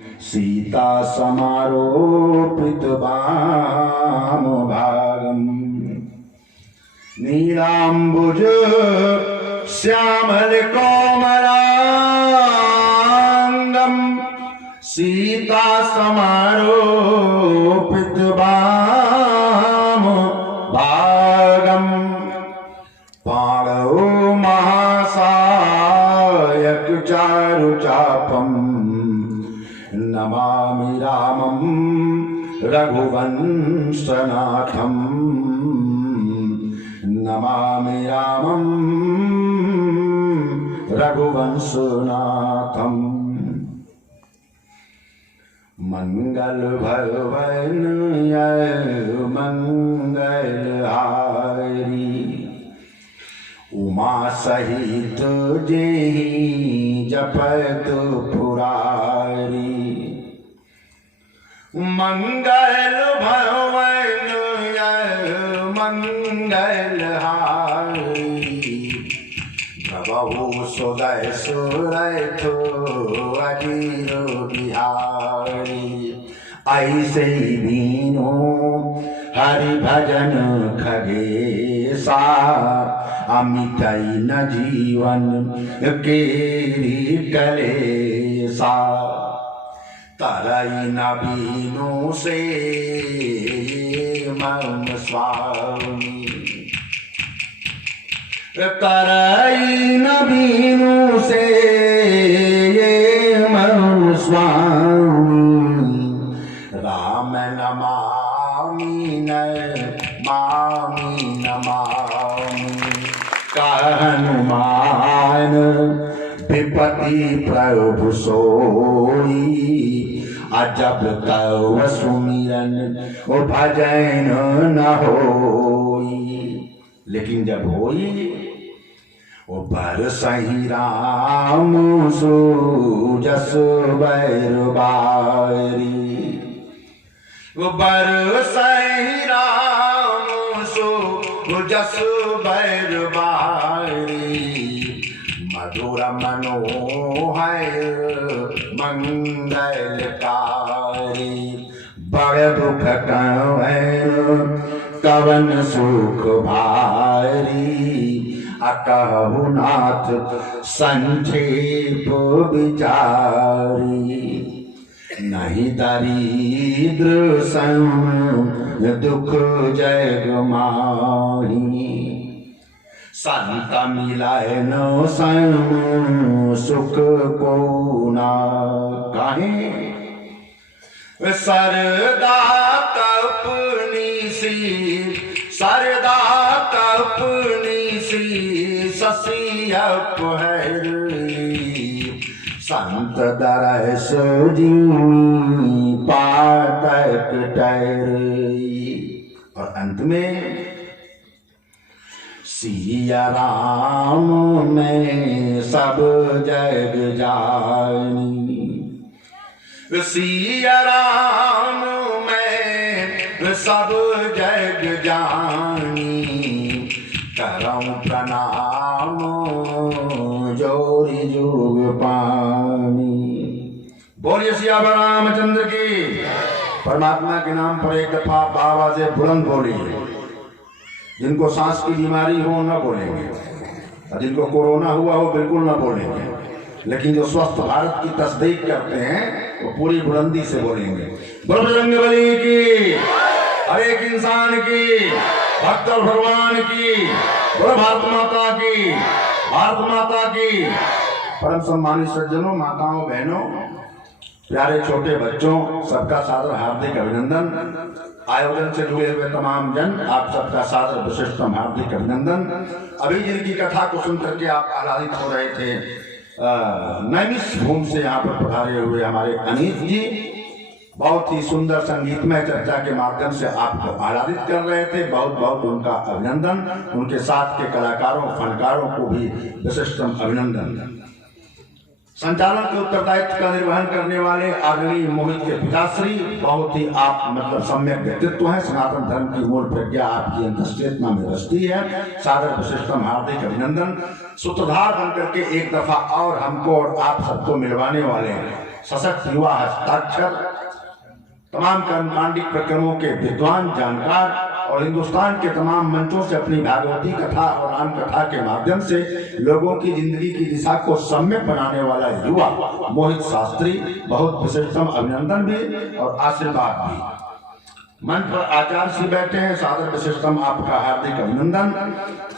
सीता समारोपित वामभागम् नीलाम्बुज श्यामल कोमलांगम् सीता समारोपित वामभागम् पाणौ महासायक चारुचापम् नमामि रामं रघुवंशनाथम् नमामि रामं रघुवंशनाथम्। मंगल भवन मंगलहारी उमा सहित जेहि जपत पुरारी मंगल भवन मंगलहारी प्रभु सुदय सुरथ अजीर बिहारी ऐसे बीनो हरि भजन खगेसा अमितई न जीवन केरी कलेसा तरई न बीनु से मम स्वामी तरई न बीनु से मम स्वामी राम नमामि नमामि नमामि हनुमान विपति प्रभु सोई अजब तव सुमिरन भजन न होई। लेकिन जब होई ओ पर सही राम सो जस बैर बारी वो बर सही राम सो जस बैर बारी मधुर मनोहर मंगलकारी बड़ दुख कवन सुख भारी अकहु नाथ संक्षेप विचारी नहीं दरिद्र संग दुख जग माही संत मिलाए न संग सुख को ना काहे सरदा कपनी सी सरदा कपनी सी ससियप है संत दरस जीवी पातक टहरी। और अंत में सिया राम में सब जग जानी सिया राम में सब जग जानी करऊं प्रणाम जोरी जुग पानी। बोलिए सियावर रामचंद्र की। परमात्मा के नाम पर एक दफा बाबा से बुलंद बोलिए। जिनको सांस की बीमारी हो न बोलेंगे और जिनको कोरोना हुआ हो बिल्कुल न बोलेंगे, लेकिन जो स्वस्थ भारत की तस्दीक करते हैं वो पूरी बुलंदी से बोलेंगे। बोलो बजरंगबली की, हर एक इंसान की, भक्त और भगवान की, बोलो भारत माता की, भारत माता की। परम सम्मानित सज्जनों, माताओं, बहनों, प्यारे छोटे बच्चों, सबका सादर हार्दिक अभिनंदन। आयोजन से जुड़े हुए तमाम जन, आप सबका सादर विशिष्टम हार्दिक अभिनंदन। अभी जिनकी कथा को सुनकर के आप आह्लादित हो रहे थे, नैमिष से यहाँ पर पधारे हुए हमारे अनीत जी बहुत ही सुंदर संगीतमय चर्चा के माध्यम से आपको आह्लादित कर रहे थे। बहुत बहुत उनका अभिनंदन। उनके साथ के कलाकारों, फनकारों को भी विशिष्टम अभिनंदन। संचालन के उत्तरदायित्व का निर्वहन करने वाले आदरणीय मोहित के पिताश्री, बहुत ही आप मतलब सम्यक व्यक्तित्व हैं। सनातन धर्म की मूल प्रज्ञा आपकी अंतश्चेतना में रचती है। सादर विशिष्टम हार्दिक अभिनंदन। सूत्रधार बनकर के एक दफा और हमको और आप सबको मिलवाने वाले सशक्त युवा हस्ताक्षर, तमाम कर्मकांडिक प्रक्रमों के विद्वान जानकार और हिंदुस्तान के तमाम मंचों से अपनी भागवती कथा और राम कथा के माध्यम से लोगों की जिंदगी की दिशा को सम्यक बनाने वाला युवा मोहित शास्त्री, बहुत विशिष्टम अभिनंदन भी और आशीर्वाद भी। मंच पर आचार्य श्री बैठे हैं, सादर विशिष्टम आपका हार्दिक अभिनंदन,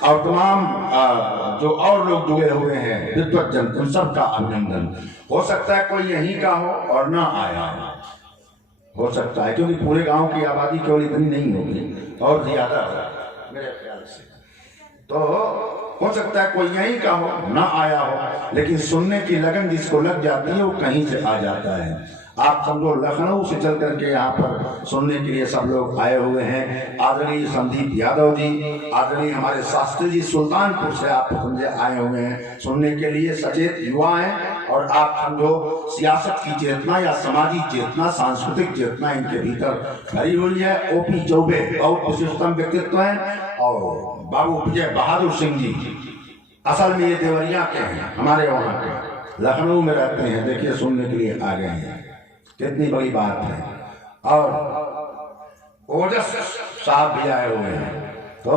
और तमाम जो और लोग जुड़े हुए हैं विद्वज्जन, उन सबका अभिनंदन। हो सकता है कोई यहीं का हो और ना आया हो सकता है, क्योंकि पूरे गांव की आबादी केवल इतनी नहीं होगी और ज्यादा होगा मेरे ख्याल से। तो हो सकता है कोई यहीं का हो, ना आया हो, लेकिन सुनने की लगन जिसको लग जाती है वो कहीं से आ जाता है। आप समझो लखनऊ से चल करके यहाँ पर सुनने के लिए सब लोग आए हुए हैं। आदरणीय संदीप यादव जी, आदरणीय हमारे शास्त्री जी सुल्तानपुर से आप समझे आए हुए हैं सुनने के लिए। सचेत युवा हैं और आप समझो सियासत की चेतना या समाजी चेतना, सांस्कृतिक चेतना इनके भीतर भरी हुई है। ओपी चौबे बहुत विशिष्टतम व्यक्तित्व हैं, और बाबू विजय बहादुर सिंह जी असल में ये देवरिया के हैं, हमारे वहाँ के, लखनऊ में रहते हैं। देखिए सुनने के लिए आ गए हैं, कितनी बड़ी बात है। और ओजस साहब भी आए हुए हैं, तो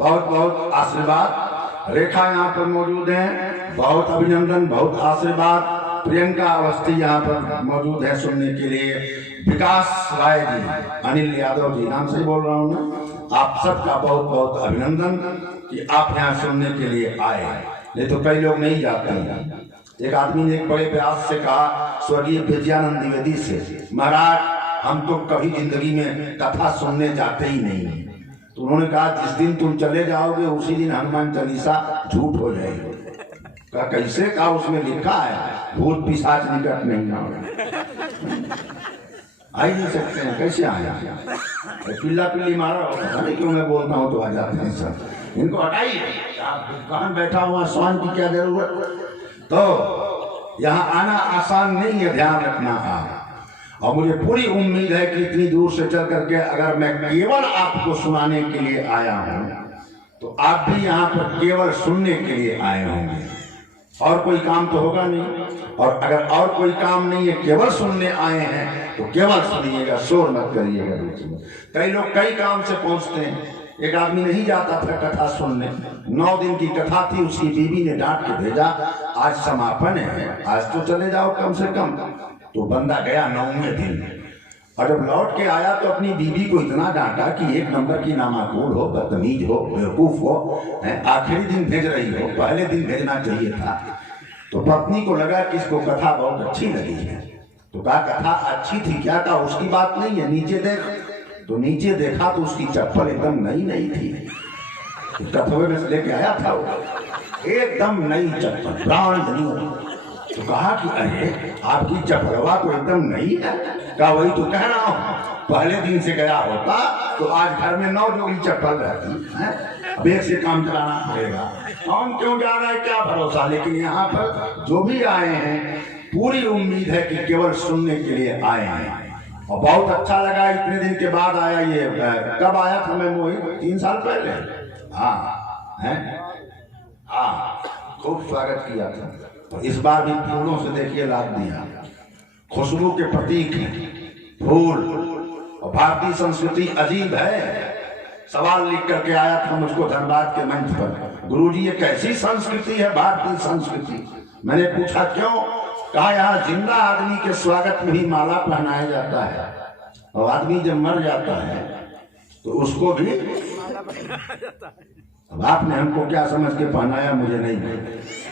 बहुत बहुत आशीर्वाद। रेखा यहाँ पर मौजूद हैं, बहुत अभिनंदन, बहुत आशीर्वाद। प्रियंका अवस्थी यहाँ पर मौजूद है सुनने के लिए। विकास राय जी, अनिल यादव जी, नाम सही बोल रहा हूँ ना, आप सबका बहुत बहुत अभिनंदन कि आप यहाँ सुनने के लिए आए। नहीं तो कई लोग नहीं जाते हैं। एक आदमी ने एक बड़े प्रयास से कहा, स्वर्गीय विजयानंद द्विवेदी से, महाराज हम तो कभी जिंदगी में कथा सुनने जाते ही नहीं। तो उन्होंने कहा जिस दिन तुम चले जाओगे उसी दिन हनुमान चालीसा झूठ हो जाएगी। कहा कैसे? कहा उसमें लिखा है भूत पिशाच निकट नहीं आओगे। आ ही नहीं सकते हैं, कैसे आया? पिल्ला पिल्ली मारा हो, पता नहीं क्यों मैं बोलता हूँ तो आ जाते हैं सब। इनको हटाइए, आप कहाँ बैठा हुआ, स्वान की क्या जरूरत? तो यहाँ आना आसान नहीं है, ध्यान रखना है। और मुझे पूरी उम्मीद है कि इतनी दूर से चल करके अगर मैं केवल आपको सुनाने के लिए आया हूँ तो आप भी यहाँ पर केवल सुनने के लिए आए होंगे, और कोई काम तो होगा नहीं। और अगर और कोई काम नहीं है, केवल सुनने आए हैं तो केवल सुनिएगा, शोर मत करिएगा बीच में। कई लोग कई काम से पहुंचते हैं। एक आदमी नहीं जाता था कथा सुनने, 9 दिन की कथा थी, उसकी बीवी ने डांट के भेजा, आज समापन है, आज तो चले जाओ कम से कम। तो बंदा गया 9वें दिन, और जब लौट के आया तो अपनी बीवी को इतना डांटा कि एक नंबर की नामाकूल हो, बदतमीज हो, बेवकूफ हो, आखिरी दिन भेज रही हो, पहले दिन भेजना चाहिए था। तो पत्नी को लगा कि इसको कथा बहुत अच्छी लगी है, तो कहा कथा अच्छी थी क्या? कहा उसकी बात नहीं है, नीचे देख। तो नीचे देखा तो उसकी चप्पल एकदम नई नई थी, कथवे में से लेके आया था वो, एकदम नई चप्पल, ब्रांड न्यू। तो कहा कि अरे आपकी चप्पलवा तो एकदम नई है। कहा वही तो कह रहा हूँ, पहले दिन से गया होता तो आज घर में 9 जोड़ी चप्पल रहती है। अब एक से काम चलाना पड़ेगा, कौन क्यों जा रहा है क्या भरोसा। लेकिन यहाँ पर जो भी आए हैं पूरी उम्मीद है कि केवल सुनने के लिए आए हैं, और बहुत अच्छा लगा। इतने दिन के बाद आया, ये कब आया था मैं मोहित? 3 साल पहले। हाँ है, हाँ खूब स्वागत किया था। तो इस बार भी फूलों से देखिए लाद दिया, खुशबू के प्रतीक फूल। और भारतीय संस्कृति अजीब है। सवाल लिख करके आया था मुझको धनबाद के मंच पर, गुरुजी ये कैसी संस्कृति है भारतीय संस्कृति? मैंने पूछा क्यों? कहा यहाँ जिंदा आदमी के स्वागत में ही माला पहनाया जाता है, और आदमी जब मर जाता है तो उसको भी। अब आपने हमको क्या समझ के पहनाया मुझे नहीं पता।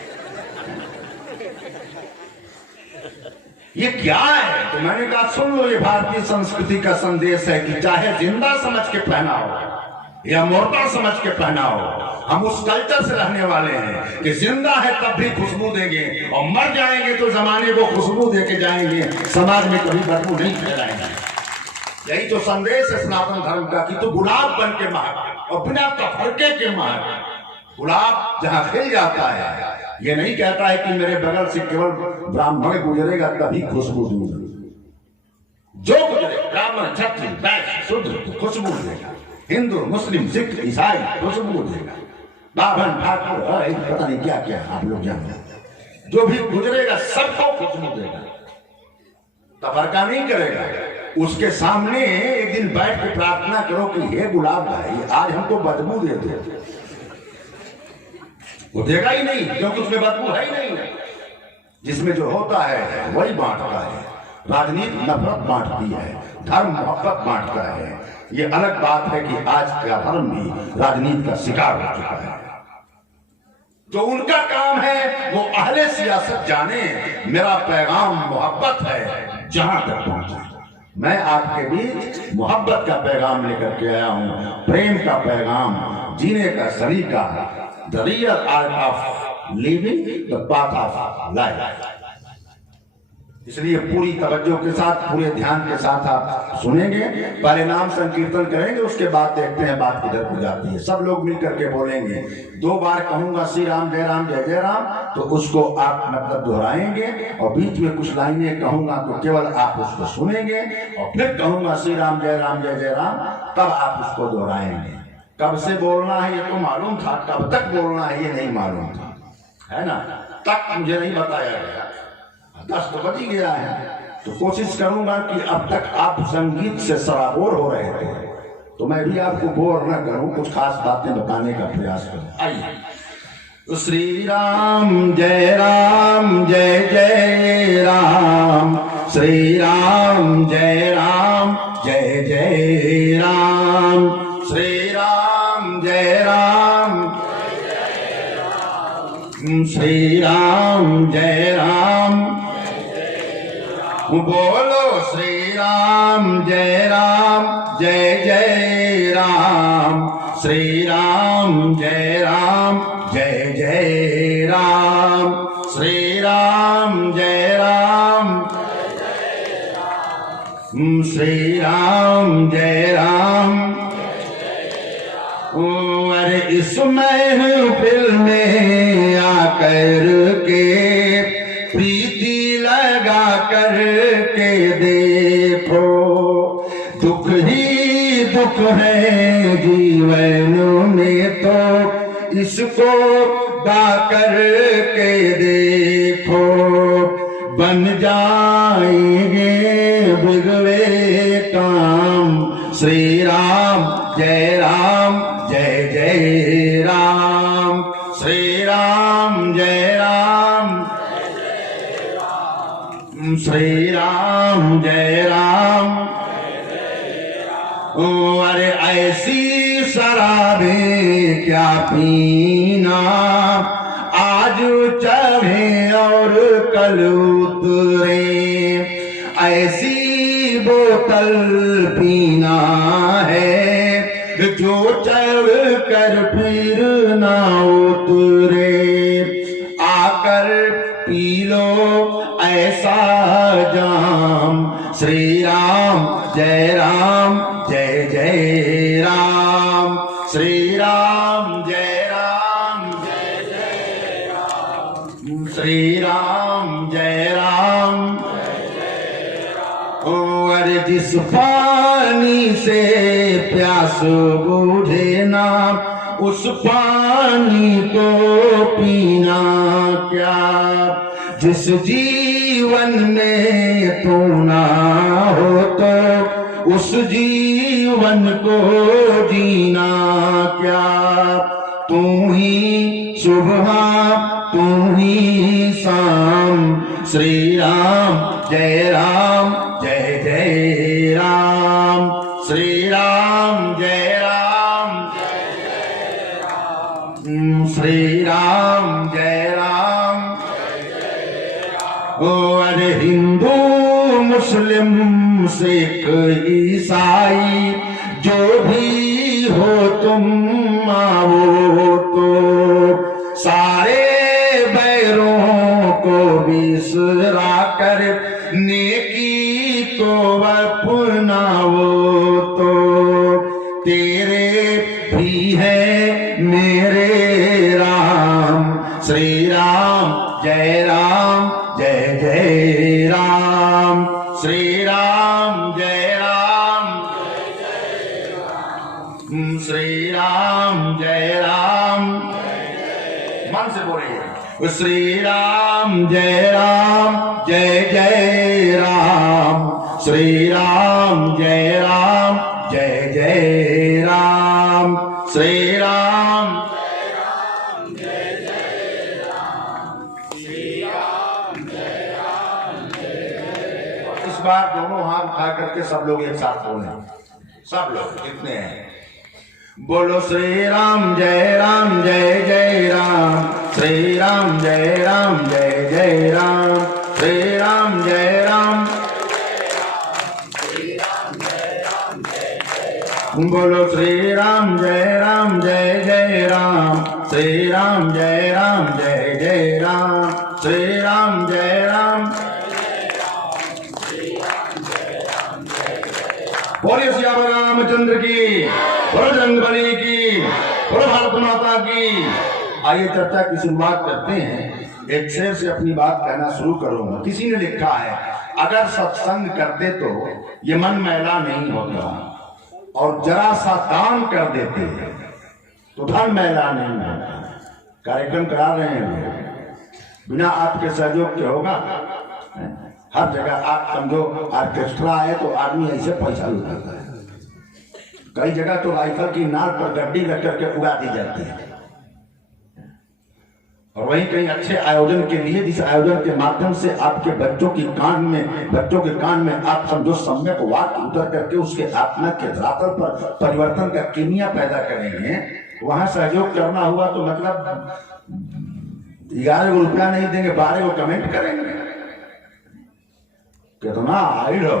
ये क्या है? तो मैंने कहा सुन लो, ये भारतीय संस्कृति का संदेश है कि चाहे जिंदा समझ के पहनाओ या मुर्दा समझ के पहनाओ, हम उस कल्चर से रहने वाले हैं कि जिंदा है तब भी खुशबू देंगे, और मर जाएंगे तो जमाने को खुशबू देके जाएंगे, समाज में कभी बदबू नहीं फैलाएंगे। यही तो संदेश है सनातन धर्म का कि तू गुलाब बन के महक, और बिना तफरके के महक। गुलाब जहाँ खिल जाता है, ये नहीं कहता है कि मेरे बगल से केवल ब्राह्मण गुजरेगा तभी खुशबू दूंगा। जो गुजरे, ब्राह्मण, क्षत्रिय, वैश्य, शूद्र, खुशबू देगा। हिंदू, मुस्लिम, सिख, ईसाई, खुशबू देगा। बाभन, ठाकुर, पता नहीं क्या क्या आप लोग जानते हैं, जो भी गुजरेगा सबको खुशबू देगा। तफरका नहीं करेगा। उसके सामने एक दिन बैठ के प्रार्थना करो कि हे गुलाब भाई आज हमको बदबू दे दो, वो देगा ही नहीं, क्योंकि उसमें बदबू है ही नहीं। जिसमें जो होता है वही बांटता है। राजनीति नफरत बांटती है, धर्म मोहब्बत बांटता है। ये अलग बात है कि आज का धर्म भी राजनीति का शिकार हो चुका है। जो उनका काम है वो अहले सियासत जाने, मेरा पैगाम मोहब्बत है जहां तक पहुंचे। मैं आपके बीच मोहब्बत का पैगाम लेकर के आया हूं, प्रेम का पैगाम, जीने का सलीका, the real art of living the path of life. इसलिए पूरी तवज्जो के साथ, पूरे ध्यान के साथ आप सुनेंगे। पहले नाम संकीर्तन करेंगे, उसके बाद देखते हैं बात किधर को जाती है। सब लोग मिलकर के बोलेंगे। 2 बार कहूंगा श्री राम जय राम जय जय राम, तो उसको आप मतलब दोहराएंगे, और बीच में कुछ लाइनें कहूंगा तो केवल आप उसको सुनेंगे, और फिर कहूंगा श्री राम जय राम, तब आप उसको दोहराएंगे। कब से बोलना है ये तो मालूम था, कब तक बोलना है ये नहीं मालूम था, है ना। तक मुझे नहीं बताया गया, 10 तो बज ही गया है। तो कोशिश करूंगा कि अब तक आप संगीत से सराबोर हो रहे थे, तो मैं भी आपको बोर न करूं, कुछ खास बातें बताने का प्रयास करूं। आइए। श्री राम जय जय राम, श्री राम जय जय राम, श्री राम जय श्री राम जय राम। बोलो श्री राम जय जय राम, श्री राम जय जय राम, श्री राम जय श्री राम जय राम। अरे इस महफिल में आकर के प्रीति लगा कर के देखो, दुख ही दुख है जीवन में तो इसको गा कर के देखो, बन जाएंगे बिगड़े काम। श्री राम जय जय राम, श्री राम जय श्री राम जय राम। अरे ऐसी शराबें क्या पीना, आज चढ़े और कल उतरे, ऐसी बोतल पीना है जो चढ़ कर फिर ना उतरे, आकर पी लो ऐसा जाम। श्री राम जय जय राम, श्री राम जय राम, श्री राम जय राम। अरे जिस पानी से प्यास बुझे ना, उस पानी को पीना क्या, जिस जीवन में तू ना हो तो उस जीवन को जीना क्या। तू ही सुबह तू ही शाम, श्री राम जय जय राम, श्री राम जय श्री राम जय राम। अरे हिंदू मुस्लिम सिख ईसाई जो भी हो तुम आओ तो, सारे बैरों को बिसरा कर नेकी को अपनाओ तो, तेरे भी है मेरे राम। श्री राम जय जय राम, श्री राम जय श्री राम जय राम। मन से बोलिए श्री राम जय जय राम, श्री राम जय जय राम, श्री राम जय जय राम, श्री राम जय जय। इस बार दोनों हाथ उठा करके सब लोग एक साथ बोले, सब लोग कितने हैं, बोलो श्री राम जय जय राम, श्री राम जय जय राम, श्री राम जय राम, बोलो श्री राम जय जय राम, श्री राम जय जय राम, श्री राम जय राम। बोलिए सियावर रामचंद्र की, बोलो बजरंगबली की, बोलो भारत माता की। आइए चर्चा की शुरुआत करते हैं। एक शेर से अपनी बात कहना शुरू करूंगा। किसी ने लिखा है, अगर सत्संग करते तो ये मन मैला नहीं होता, और जरा सा दान कर देते तो धन मैला नहीं होता। कार्यक्रम करा रहे हैं, बिना आपके सहयोग के होगा? हर जगह आप समझो ऑर्केस्ट्रा है तो आदमी ऐसे पैसा लुटाता है। कई जगह तो राइफल की नाल पर गड्डी रख करके उड़ा दी जाती है। और वहीं कहीं अच्छे आयोजन के लिए, जिस आयोजन के माध्यम से आपके बच्चों के कान में आप समझो सम्यक वाक्य उतर करके उसके आत्मा के धरातल पर परिवर्तन का कीमिया पैदा करेंगे, वहां सहयोग करना हुआ तो मतलब 11 रुपया नहीं देंगे, 12 कमेंट करेंगे। कितना आई रहो,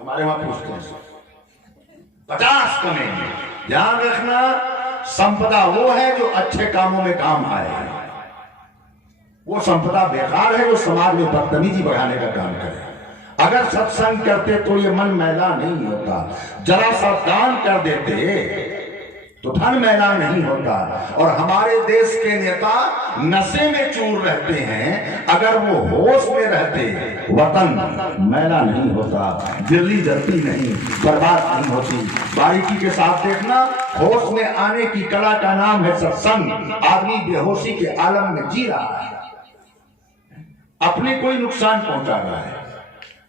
हमारे वहां पूछते हैं 50 कमेंगे। ध्यान रखना, संपदा वो है जो अच्छे कामों में काम आए, वो संपदा बेकार है जो समाज में बदतमीजी बढ़ाने का काम करे। अगर सत्संग करते तो ये मन मैला नहीं होता, जरा सा दान कर देते तो धन मैला नहीं होता। और हमारे देश के नेता नशे में चूर रहते हैं, अगर वो होश में रहते वतन मैला नहीं होता, दिल्ली जलती नहीं, बर्बाद नहीं होती। बारीकी के साथ देखना, होश में आने की कला का नाम है सत्संग। आदमी बेहोशी के आलम में जी रहा है, अपने कोई नुकसान पहुंचा रहा है।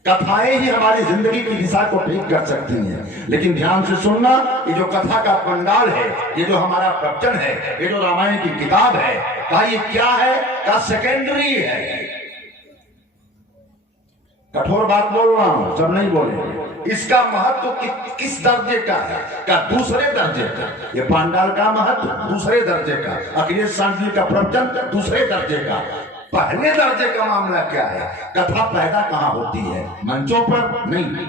कथाएं ही हमारी जिंदगी की दिशा को ठीक कर सकती हैं। लेकिन ध्यान से सुनना, ये जो कथा का पंडाल है, ये जो हमारा प्रवचन है, ये जो रामायण की किताब है, का ये क्या है? का सेकेंडरी है। कठोर बात बोल रहा हूं, सब नहीं बोले। इसका महत्व किस दर्जे का है? का दूसरे दर्जे का। ये पंडाल का महत्व दूसरे दर्जे का, अखिलेश सांघवी का प्रवचन दूसरे दर्जे का। पहले दर्जे का मामला क्या है? कथा पैदा कहां होती है? मंचों पर नहीं,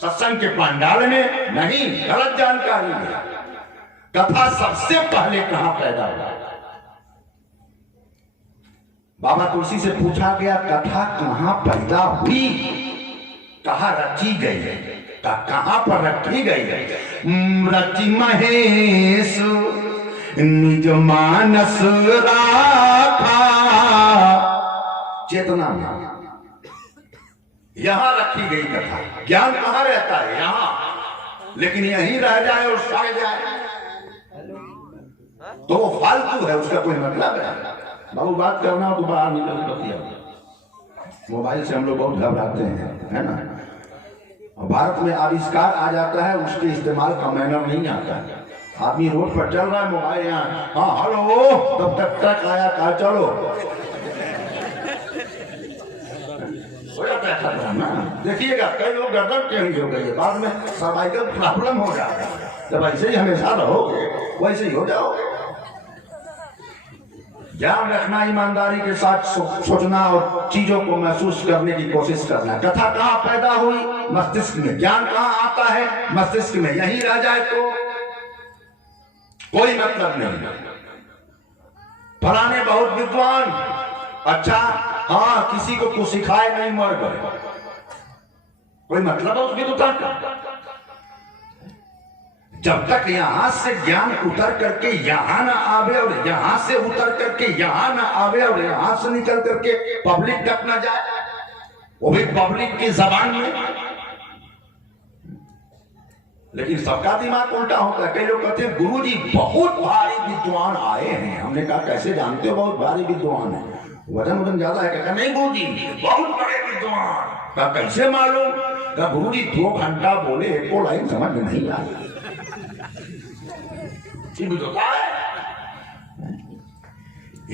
सत्संग के पंडाल में नहीं, गलत जानकारी है। कथा सबसे पहले कहां पैदा हुआ? बाबा तुलसी से पूछा गया, कथा कहां पैदा हुई, कहां रची गई, कहां पर रखी गई? रची महेश निज मानस राखा, चेतना में यहां रखी गई कथा। ज्ञान कहां रहता है? यहां। लेकिन यहीं रह जाए और सड़ जाए तो वो फालतू है, उसका कोई मतलब है? बाबू बात करना हो तो बाहर निकल बतिया। मोबाइल से हम लोग बहुत घबराते हैं, है ना। और भारत में आविष्कार आ जाता है, उसके इस्तेमाल का मैनर नहीं आता है। आदमी रोड पर चल रहा है, मोबाइल यहाँ, हाँ हेलो, तब तक ट्रक आया, कहा चलो। ना देखिएगा, कई लोग गर्दन टेढ़ी हो गई है, बाद में सर्वाइकल प्रॉब्लम हो जाएगा। जब ऐसे ही हमेशा रहोगे वैसे ही हो जाओगे। ध्यान रखना, ईमानदारी के साथ सोचना और चीजों को महसूस करने की कोशिश करना। कथा कहाँ पैदा हुई? मस्तिष्क में। ज्ञान कहाँ आता है? मस्तिष्क में। यहीं रह जाए तो कोई मतलब नहीं। फलाने बहुत विद्वान, अच्छा हाँ, किसी को कुछ सिखाए नहीं, मर गए, कोई मतलब है उसकी दुकान का? जब तक यहां से ज्ञान उतर करके यहां ना आवे, और यहां से उतर करके यहां ना आवे, और यहां से निकल करके पब्लिक तक ना जाए, वो भी पब्लिक की जबान में। लेकिन सबका दिमाग उल्टा होता है। कई लोग कहते हैं गुरुजी बहुत भारी विद्वान आए हैं। हमने कहा कैसे जानते हो बहुत भारी विद्वान है? वजन वजन ज्यादा है? कहता नहीं गुरु जी बहुत बड़े विद्वान। कहा कैसे मालूम? कहा गुरु जी 2 घंटा बोले, एको लाइन समझ में नहीं आई।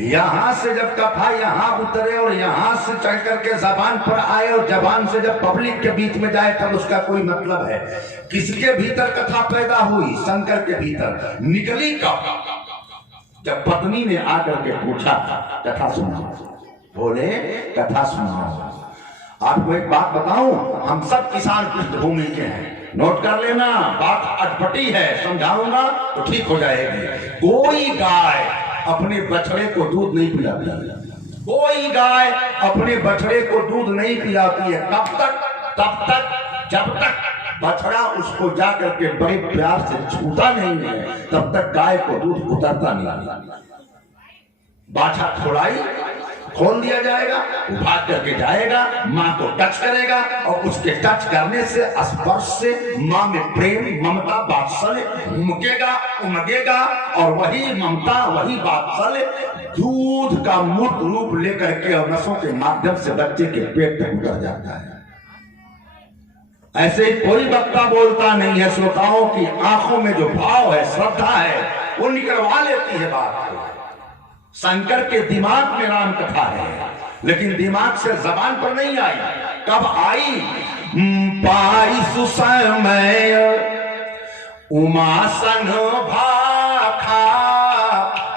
यहां से जब कथा यहां उतरे और यहां से चढ़ करके जबान पर आए और जबान से जब पब्लिक के बीच में जाए तब उसका कोई मतलब है। किसके भीतर कथा पैदा हुई? शंकर के भीतर। निकली कब? जब पत्नी ने आकर के पूछा कथा सुनाओ, बोले कथा सुनाओ। आपको एक बात बताऊं, हम सब किसान पृष्ठभूमि के हैं, नोट कर लेना, बात अटपटी है, समझाऊंगा तो ठीक हो जाएगी। कोई गाय अपने बछड़े को दूध नहीं पिलाती, कोई गाय अपने बछड़े को दूध नहीं पिलाती है। कब तक? तब तक जब तक बछड़ा उसको जाकर के बड़े प्यार से छूता नहीं है, तब तक गाय को दूध उतरता नहीं। बाछा थोड़ाई खोल दिया जाएगा, भाग करके जाएगा, माँ को टच करेगा और उसके टच करने से, स्पर्श से माँ में प्रेम, ममता, वात्सल्य उमकेगा, उमगेगा और वही ममता, वही वात्सल्य दूध का मूर्त रूप लेकर के और नसों के माध्यम से बच्चे के पेट तक उतर जाता है। ऐसे कोई वक्ता बोलता नहीं है, श्रोताओं की आंखों में जो भाव है, श्रद्धा है, वो निकलवा लेती है बात को। शंकर के दिमाग में राम कथा है, लेकिन दिमाग से जबान पर नहीं आई। कब आई? पाई सुसमय उमासन भाखा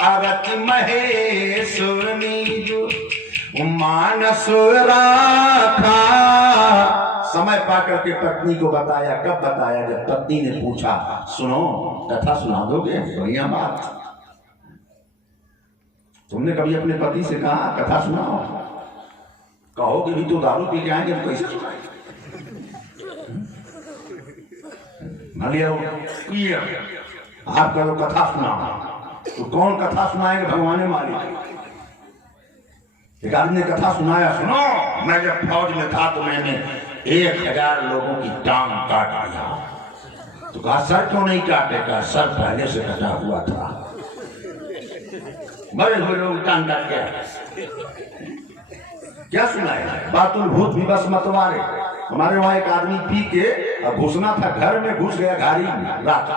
अरत महेश्वरी मानस राखा। समय पाकर के पत्नी को बताया। कब बताया? जब पत्नी ने पूछा सुनो कथा सुना दोगे? बढ़िया बात। तुमने कभी अपने पति से कहा कथा सुनाओ? कहोगे भी तो दारू पी के आएंगे, तो कैसे सुनाएंगे? आप कहो कथा सुनाओ, तो कौन कथा सुनाएंगे? भगवान मालिक। एक आदमी ने कथा सुनाया, सुनो मैं जब फौज में था तो मैंने 1000 लोगों की टांग काट दिया। तो कहा सर क्यों नहीं काटे? कहा सर पहले से कटा हुआ था। बड़े हुए लोग टांग काट के क्या सुनाए? बातुल भूत विवश मतवारे। हमारे वहां एक आदमी पी के घुसना था, घर में घुस गया घारी में। रात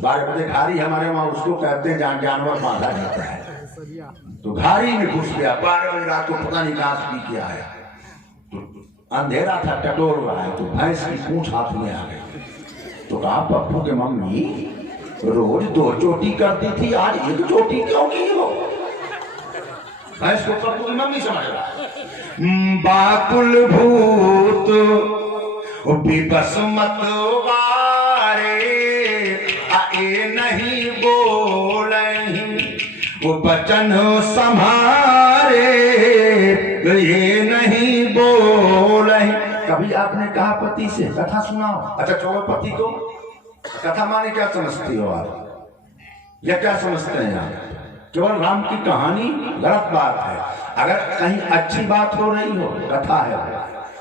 12 बजे घारी हमारे वहां उसको कहते हैं जहां जानवर बांधा जाता है। तो घारी में घुस गया 12 बजे रात को, पता नहीं कहां से पी के आया। तो अंधेरा था, टटोल रहा है, तो भैंस की पूंछ हाथ में आ गई। तो कहा पप्पू के मम्मी रोज 2 चोटी करती थी, आज 1 चोटी क्यों की हो? भैंस को पप्पू की मम्मी समझ रहा। बाकुल भूत विवश मतवारे आए नहीं बोलहीं, वो बचन संभारे ये नहीं बोलहीं। कभी आपने कहा पति से कथा सुनाओ? अच्छा चलो पति को कथा माने क्या समझती हो आप? या क्या समझते हैं आप? केवल राम की कहानी? गलत बात है। अगर कहीं अच्छी बात हो रही हो कथा है,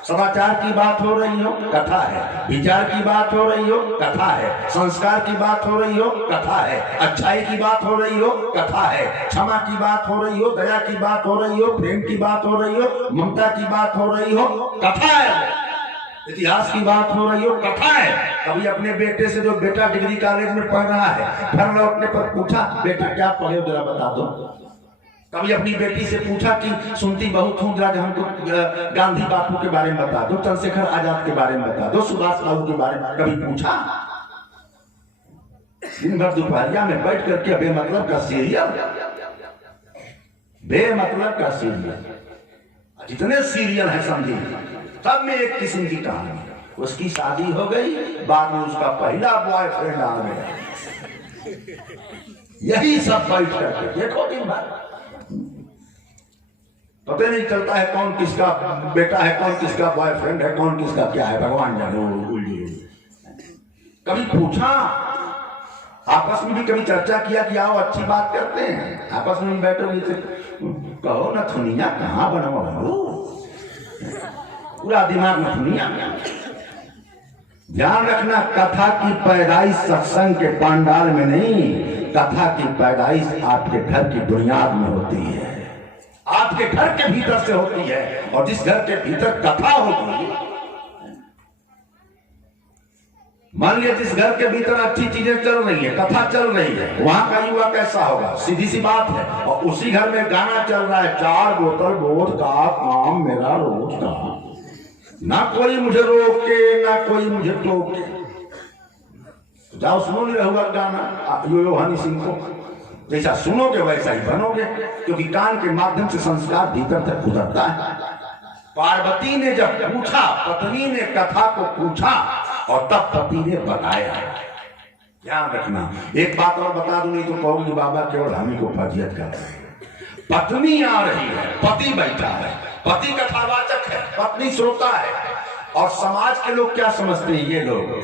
सदाचार की बात हो रही हो कथा है, विचार की बात हो रही हो कथा है, संस्कार की बात हो रही हो कथा है, अच्छाई की बात हो रही हो कथा है, क्षमा की बात हो रही हो, दया की बात हो रही हो, प्रेम की बात हो रही हो, ममता की बात हो रही हो कथा है, इतिहास की बात हो रही हो कथा है। कभी अपने बेटे से, जो बेटा डिग्री कॉलेज में पढ़ रहा है, घर लौटने पर पूछा बेटा क्या पढ़े हो जरा बता दो। कभी अपनी बेटी से पूछा कि सुनती बहुत हूँ, जरा हमको गांधी बापू के बारे में बता दो, चंद्रशेखर आजाद के बारे में बता दो, सुभाष बाबू के बारे में कभी पूछा? दिन भर दोपहरिया में बैठ करके बेमतलब का सीरियल, बेमतलब का सीरियल, जितने सीरियल है समझिए सब में एक किस्म की कहानी। उसकी शादी हो गई, बाद में उसका पहला बॉयफ्रेंड आ गया। यही सब बैठ करके देखो दिन भर, पता नहीं चलता है कौन किसका बेटा है, कौन किसका बॉयफ्रेंड है, कौन किसका क्या है, भगवान जाने। कभी पूछा आपस में भी, कभी चर्चा किया कि आओ अच्छी बात करते हैं, आपस में बैठो कहो ना थुनिया कहाँ बनवाओ, पूरा दिमाग में थुनिया। ध्यान रखना, कथा की पैदाइश सत्संग के पंडाल में नहीं, कथा की पैदाइश आपके घर की बुनियाद में होती है। आपके घर के भीतर से होती है। और जिस घर के भीतर कथा होगी, मान लिया जिस घर के भीतर अच्छी चीजें चल रही है, कथा चल रही है, वहां का युवा कैसा होगा? सीधी सी बात है। और उसी घर में गाना चल रहा है, 4 बोतल वोट का काम मेरा रोज का, ना कोई मुझे रोके ना कोई मुझे टोके। जाओ सुनो नहीं रहुआ गाना यो हनी सिंह को, जैसा सुनोगे वैसा ही बनोगे, क्योंकि कान के माध्यम से संस्कार भीतर तक गुजरता है। पार्वती ने जब पूछा, पत्नी ने कथा को पूछा और तब पति ने बताया। ध्यान रखना, एक बात और बता दूं, नहीं तो कहोगे बाबा केवल हम ही को फजीयत कर रहे हैं। पत्नी आ रही है, पति बैठा है, पति कथावाचक है, पत्नी श्रोता है। और समाज के लोग क्या समझते हैं?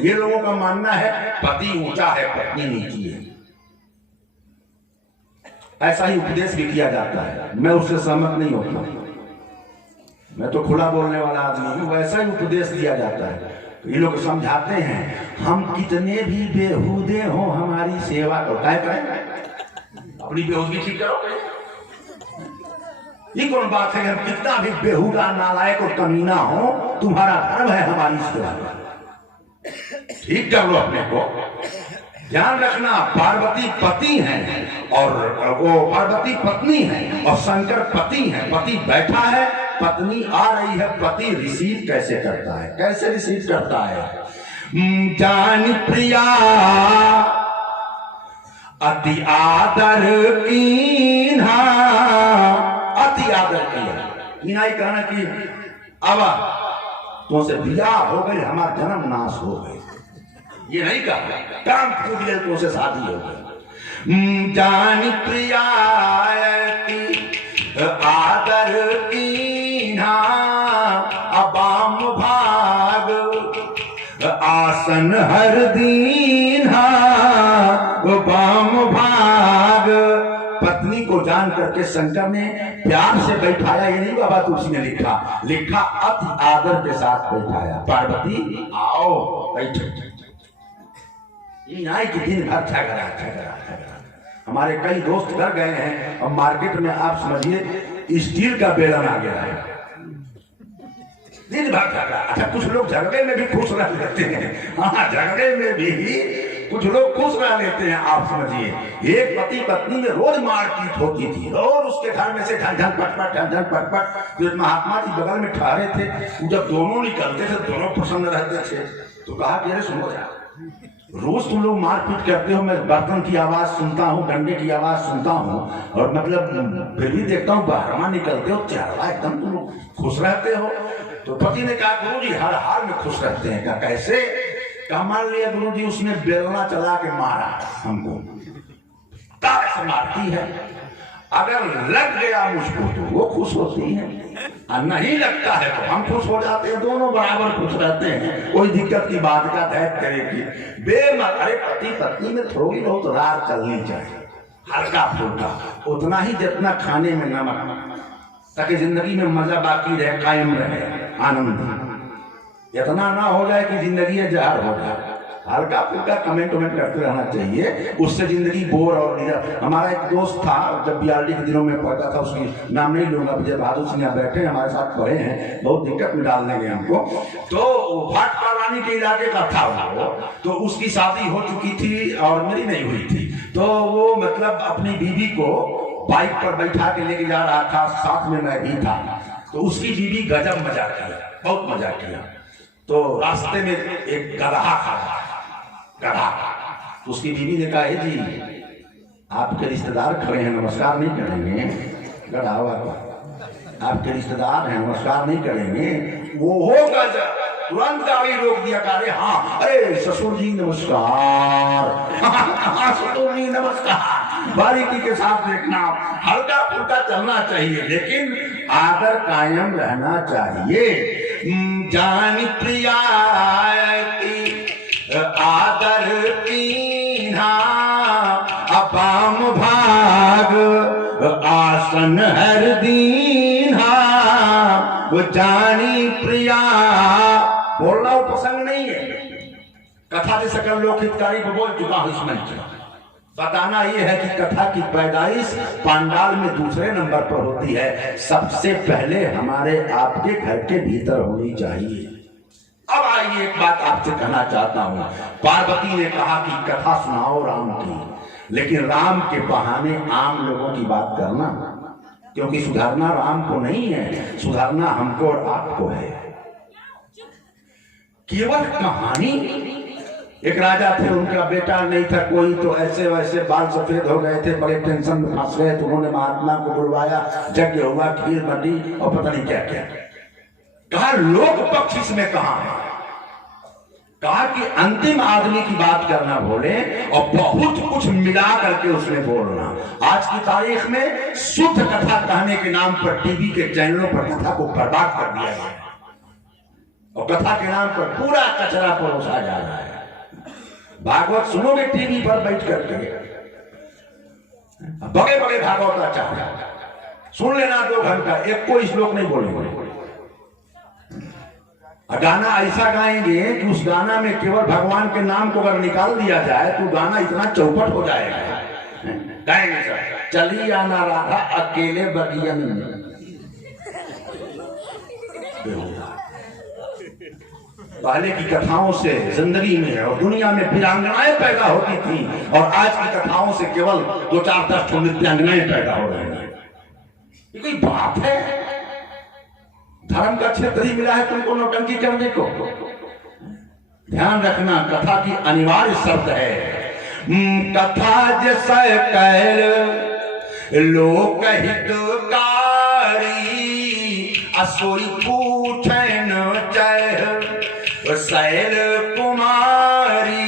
ये लोगों का मानना है पति ऊंचा है, पत्नी नीची है। ऐसा ही उपदेश भी किया जाता है, मैं उससे सहमत नहीं होता। मैं तो खुला बोलने वाला आदमी हूं, वैसा ही उपदेश दिया जाता है। ये लोग समझाते हैं हम कितने भी बेहुदे हो हमारी सेवा करो। क्या करें? अपनी बेहुदगी ठीक करो। ये कौन बात है? हम कितना भी बेहुदा नालायक और कमीना हो, तुम्हारा धर्म है हमारी सेवा। ठीक कर लो अपने को। ध्यान रखना, पार्वती पति हैं और वो पार्वती पत्नी है और शंकर पति है। पति बैठा है, पत्नी आ रही है। पति रिसीव कैसे करता है? कैसे रिसीव करता है? जान प्रिया अति आदर कीन्हा, अति आदर किया। ही कहना कि अब तुमसे बियाह हो गई, हमारा जन्म नाश हो गई, ये नहीं कहा। काम फूट गए तुमसे शादी हो गई। जान प्रिया आदर कीन्हा, अबाम भाग आसन हर दीन्हा, बाम भाग। पत्नी को जान करके शंकर ने प्यार से बैठाया। ये नहीं बाबा तुलसी ने लिखा अति आदर के साथ बैठाया। पार्वती आओ बैठो। ये कि दिन भर झगड़ा। हमारे कई दोस्त घर गए हैं और मार्केट में आप समझिए स्टील का बेलन आ गया है, दिन भर झगड़ा। अच्छा, कुछ लोग झगड़े में भी खुश रह लेते हैं। हाँ, झगड़े में भी कुछ लोग खुश रह लेते हैं। आप समझिए एक पति पत्नी में रोज मारपीट होती थी, रोज उसके घर में से झन पटपट। जो महात्मा जी बगल में ठहरे थे, जब दोनों निकलते थे दोनों प्रसन्न रहते थे। तो कहा कि अरे सुनो यार, रोज तुम लोग मारपीट करते हो, मैं बर्तन की आवाज सुनता हूँ, डंडे की आवाज सुनता हूँ, और मतलब फिर भी देखता हूँ बाहर निकलते हो चेहरा एकदम तुम लोग खुश रहते हो। तो पति ने कहा गुरुजी हर हाल में खुश रहते हैं। कहा कैसे? कहा मान लिया गुरुजी उसने बेलना चला के मारा हमको, तार से मारती है, अगर लग गया मुझको तो वो खुश होती है, और नहीं लगता है तो हम खुश हो जाते हैं। दोनों बराबर खुश रहते हैं, कोई दिक्कत की बात का दैत करेगी बेमत। अरे पति पत्नी में थोड़ी बहुत रात चलनी चाहिए, हल्का फुल्का, उतना ही जितना खाने में नमक, ताकि जिंदगी में मजा बाकी रहे, कायम रहे, आनंद। इतना ना हो जाए कि जिंदगी जहर हो जाए। हल्का फुल्का कमेंट करते रहना चाहिए, उससे जिंदगी बोर और निरा। हमारा एक दोस्त था, जब बीआरडी के दिनों में पढ़ता था, उसकी नाम नहीं लूंगा, विजय बहादुर सिंह बैठे हमारे साथ पढ़े हैं, बहुत दिक्कत में डाल देंगे हमको। तो भाटपा रानी के इलाके का था वो, तो उसकी शादी हो चुकी थी और मेरी नहीं हुई थी। तो वो मतलब अपनी बीवी को बाइक पर बैठा के लेके जा रहा था, साथ में मैं भी था। तो उसकी बीवी गजब मजा किया, बहुत मजा किया। तो रास्ते में एक गधा खड़ा, गधा। तो उसकी बीवी ने कहा है जी आपके रिश्तेदार खड़े हैं, नमस्कार नहीं करेंगे? गधा हुआ आपके रिश्तेदार हैं, नमस्कार नहीं करेंगे? वो हो गजब, तुरंत गाड़ी रोक दिया। अरे हाँ, अरे ससुर जी नमस्कार। हाँ ससुर जी नमस्कार। बारीकी के साथ देखना, हल्का फुल्का चलना चाहिए, लेकिन आदर कायम रहना चाहिए। जान प्रिया आदर कीन्हा, अपाम भाग आसन हर दीन्हा, वो जानी प्रिया। बोलना वो प्रसंग नहीं है, कथा से सकल लोक हितकारी को बोल चुका हूं इस मंच में। बताना यह है कि कथा की पैदाइश पांडाल में दूसरे नंबर पर होती है, सबसे पहले हमारे आपके घर के भीतर होनी चाहिए। अब आइए एक बात आपसे कहना चाहता हूं। पार्वती ने कहा कि कथा सुनाओ राम की, लेकिन राम के बहाने आम लोगों की बात करना, क्योंकि सुधारना राम को नहीं है, सुधारना हमको और आपको है। केवल कहानी, एक राजा थे, उनका बेटा नहीं था कोई, तो ऐसे वैसे बाल सफेद हो गए थे, बड़े टेंशन में फंस गए, तो उन्होंने महात्मा को बुलवाया, यज्ञ हुआ, खीर बटी और पता नहीं क्या क्या। कहा लोक पक्ष इसमें कहां है? कहा कि अंतिम आदमी की बात करना बोले और बहुत कुछ मिला करके उसमें बोलना। आज की तारीख में शुद्ध कथा कहने के नाम पर टीवी के चैनलों पर कथा को बर्बाद कर दिया गया और कथा के नाम पर पूरा कचरा परोसा जा रहा है। भागवत सुनोगे टीवी पर बैठ करके, बड़े बड़े भागवताचार्य, सुन लेना 2 घंटा, एक कोई श्लोक नहीं बोलेंगे। गाना ऐसा गाएंगे कि उस गाना में केवल भगवान के नाम को अगर निकाल दिया जाए तो गाना इतना चौपट हो जाएगा। गाएंगे सर, चली आना राधा अकेले बगियन में। पहले की कथाओं से जिंदगी में और दुनिया में वीरांगनाएं पैदा होती थी, और आज की कथाओं से केवल 2-4-10 नृत्यांगनाएं पैदा हो रही हैं। ये कोई बात है? धर्म का क्षेत्र ही मिला है तुमको नौटंकी करने को। ध्यान रखना, कथा की अनिवार्य शर्त है, कथा जैसा कैल लोक हितकारी, असोई पूछन चह शैल कुमारी।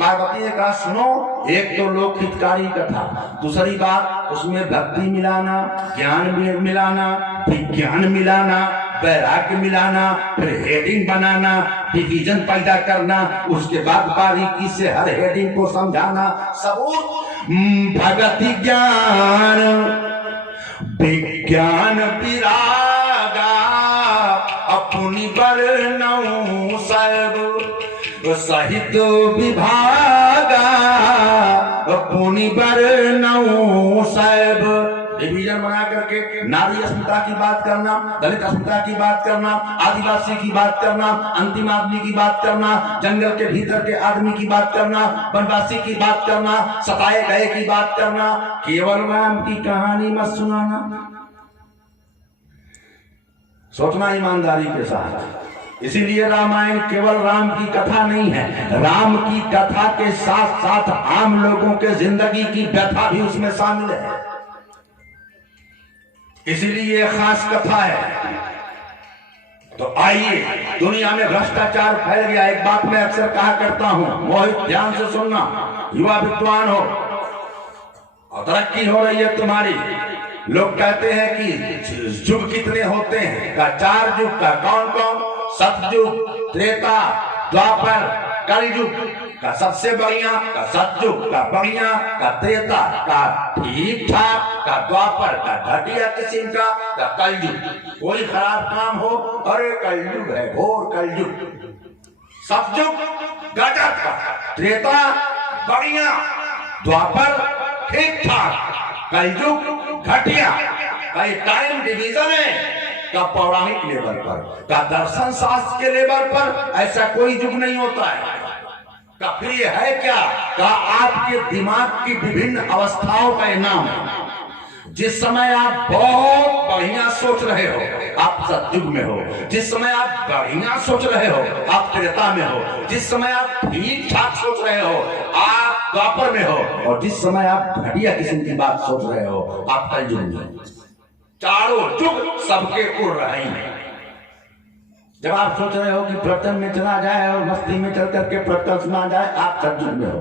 पार्वती ने कहा सुनो, एक तो लोक हितकारी कथा, दूसरी बात उसमें भक्ति मिलाना, ज्ञान मिलाना, विज्ञान मिलाना, वैराग्य मिलाना, फिर हेडिंग बनाना, डिवीजन पैदा करना, उसके बाद बारीकी से हर हेडिंग को समझाना। सबूत भगति ज्ञान विज्ञान विरागा, अपनी बरनऊ सब सहित विभागा, अपनी बरनऊ सब। डिवीजन बना करके नारी अस्मिता की बात करना, दलित अस्मिता की बात करना, आदिवासी की बात करना, अंतिम आदमी की बात करना, जंगल के भीतर के आदमी की बात करना, वनवासी की बात करना, सताए गए की बात करना। केवल राम की कहानी मत सुनाना। सोचना ईमानदारी के साथ। इसीलिए रामायण केवल राम की कथा नहीं है, राम की कथा के साथ साथ आम लोगों के जिंदगी की व्यथा भी उसमें शामिल है, इसीलिए खास कथा है। तो आइए, दुनिया में भ्रष्टाचार फैल गया। एक बात मैं अक्सर कहा करता हूं, मोहित ध्यान से सुनना, युवा विद्वान हो और तरक्की हो रही है तुम्हारी। लोग कहते हैं कि युग कितने होते हैं? का 4 युग का कौन कौन? सतयुग, त्रेता, द्वापर, कलयुग का सबसे बढ़िया, का सतयुग का बढ़िया, का त्रेता का ठीक ठाक, का द्वापर का घटिया किस्म का कलयुग कोई खराब काम हो, अरे कलयुग है, घोर कलयुग। सतयुग गजब का, त्रेता बढ़िया, द्वापर ठीक ठाक, कलयुग घटिया। का टाइम डिवीजन है का पौराणिक लेवल पर, का दर्शन शास्त्र के लेवल पर ऐसा कोई युग नहीं होता है। का फिर ये है क्या? का आपके दिमाग की विभिन्न अवस्थाओं का नाम है। जिस समय आप बहुत बढ़िया सोच रहे हो, आप सतयुग में हो। जिस समय आप बढ़िया सोच रहे हो, आप त्रेता में हो। जिस समय आप ठीक ठाक सोच रहे हो, आप द्वापर में हो। और जिस समय आप घटिया किस्म की बात सोच रहे हो, आप कलयुग में हो। चारों युग सबके उड़ रहे हैं। जब आप सोच रहे हो कि प्रवचन में चला जाए और मस्ती में चल करके प्रवचन सुना जाए, आप सतयुग में हो।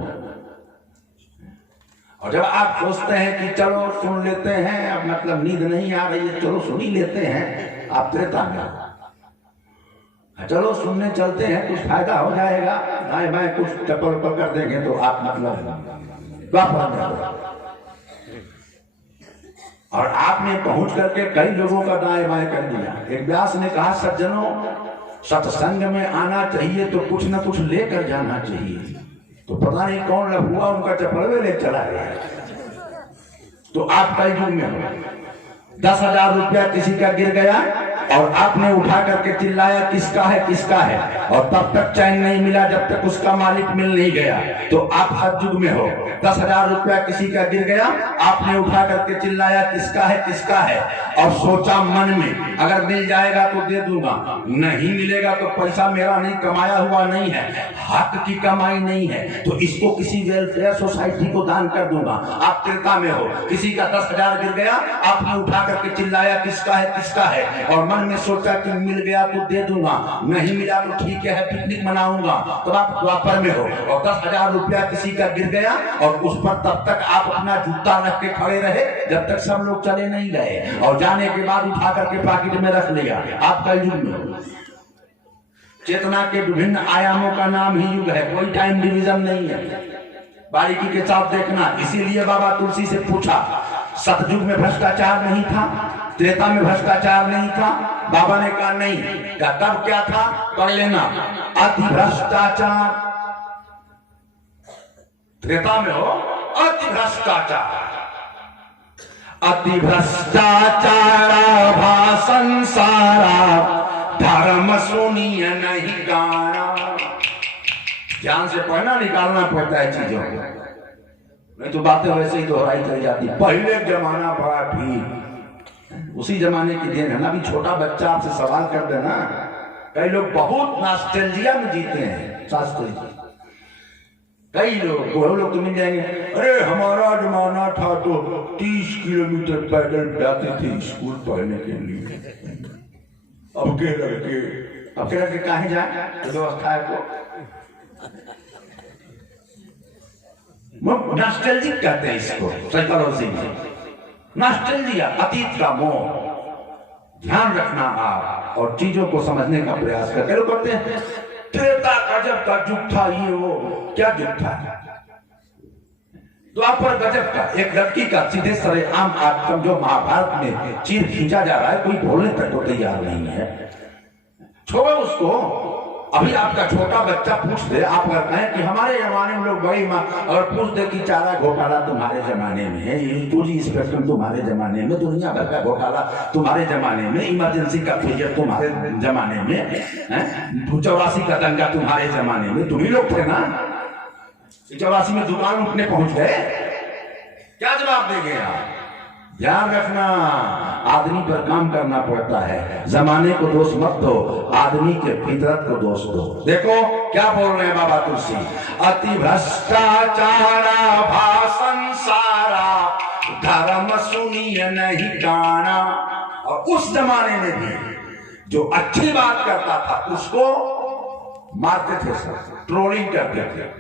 और जब आप सोचते हैं कि चलो सुन लेते हैं, अब मतलब नींद नहीं आ रही है, चलो सुन ही लेते हैं, आप त्रेता में हो। चलो सुनने चलते हैं, कुछ फायदा हो जाएगा, दाएं बाएं कुछ चप्पल पकड़ देंगे, तो आप मतलब द्वापर में हो। और आपने पहुंच करके कई लोगों का दाएं बाएं कर दिया। एक व्यास ने कहा, सज्जनों, सत्संग में आना चाहिए तो कुछ न कुछ लेकर जाना चाहिए। तो पता नहीं कौन लफुआ उनका चपलवे ले चला गया। तो आप कई युग में हो, 10,000 रुपया किसी का गिर गया और आपने उठा करके चिल्लाया किसका है किसका है, और तब तक चैन नहीं मिला जब तक उसका मालिक मिल नहीं गया। तो आप हर युग में हो, 10,000 रुपया किसी का गिर गया, आपने उठा करके चिल्लाया किसका है किसका है, और सोचा मन में अगर मिल जाएगा तो दे दूंगा, नहीं मिलेगा तो पैसा मेरा नहीं, कमाया हुआ नहीं है, हक की कमाई नहीं है, तो इसको किसी वेलफेयर सोसाइटी को दान कर दूंगा। आप त्रेता में हो, किसी का 10,000 गिर गया, आपने उठा करके चिल्लाया किसका है, और मन में सोचा कि मिल गया तो दे दूंगा, नहीं मिला तो ठीक है पिकनिक मनाऊंगा। तो आप द्वापर में हो और 10,000 रुपया किसी का गिर गया और उस पर तब तक आप अपना जूता रख के खड़े रहे जब तक सब लोग चले नहीं गए, और जाने के बाद उठा करके पॉकेट में रख लिया। आपका युग में हो। चेतना के विभिन्न आयामों का नाम ही युग है, कोई टाइम डिवीजन नहीं है, बारीकी के साथ देखना। इसीलिए बाबा तुलसी से पूछा, सतयुग में भ्रष्टाचार नहीं था, त्रेता में भ्रष्टाचार नहीं था? बाबा ने कहा नहीं। क्या तब क्या था? पढ़ लेना, अति भ्रष्टाचार। त्रेता में हो अति भ्रष्टाचार, अति भ्रष्टाचार भाषण सारा, धर्म सुनिए नहीं गाना। ध्यान से पढ़ना, निकालना पड़ता है चीजों को, नहीं तो बातें वैसे ही दोहराई चली जाती। पहले जमाना बड़ा ठीक, उसी जमाने की देन है ना। अभी छोटा बच्चा आपसे सवाल कर देना, कई लोग बहुत नॉस्टैल्जिया में जीते हैं, शास्त्री जी। कई लोग, वो लोग तो मिल जाएंगे, अरे हमारा जमाना था तो 30 किलोमीटर पैदल जाते थे स्कूल पढ़ने के लिए, अब के लड़के कहाँ जाए, व्यवस्था है को नॉस्टैल्जिक कहते हैं इसको साइकोलॉजी में। नॉस्टैल्जिया, अतीत का मोह। ध्यान रखना आप और चीजों को समझने का प्रयास करते लोग करते हैं। त्रेता गजब का युग था, ये वो क्या युग था? द्वापर गजब का, एक लड़की का सीधे सरे आम आज समझो महाभारत में चीर खींचा जा रहा है, कोई बोलने तक तो तैयार नहीं है। छोड़ो उसको। अभी आपका छोटा बच्चा पूछ दे, आप अगर कहें कि हमारे जमाने में लोग बड़ी माँ, अगर पूछ दे कि चारा घोटाला तुम्हारे जमाने में, टूजी स्पेक्ट्रम तुम्हारे जमाने में, दुनिया भर का घोटाला तुम्हारे जमाने में, इमरजेंसी का फीजर तुम्हारे जमाने में, 84 का दंगा तुम्हारे जमाने में, तुम ही लोग थे ना। 84 में दुकान उठने पहुंच गए, क्या जवाब देंगे आप? ध्यान रखना, आदमी पर काम करना पड़ता है। जमाने को दोष मत दो, आदमी के फितरत को दोष दो। देखो क्या बोल रहे हैं बाबा तुलसी, अति भ्रष्टाचार भाषण सारा, धर्म सुनिए नहीं गाना। और उस जमाने में भी जो अच्छी बात करता था उसको मारते थे, सब ट्रोलिंग करते थे,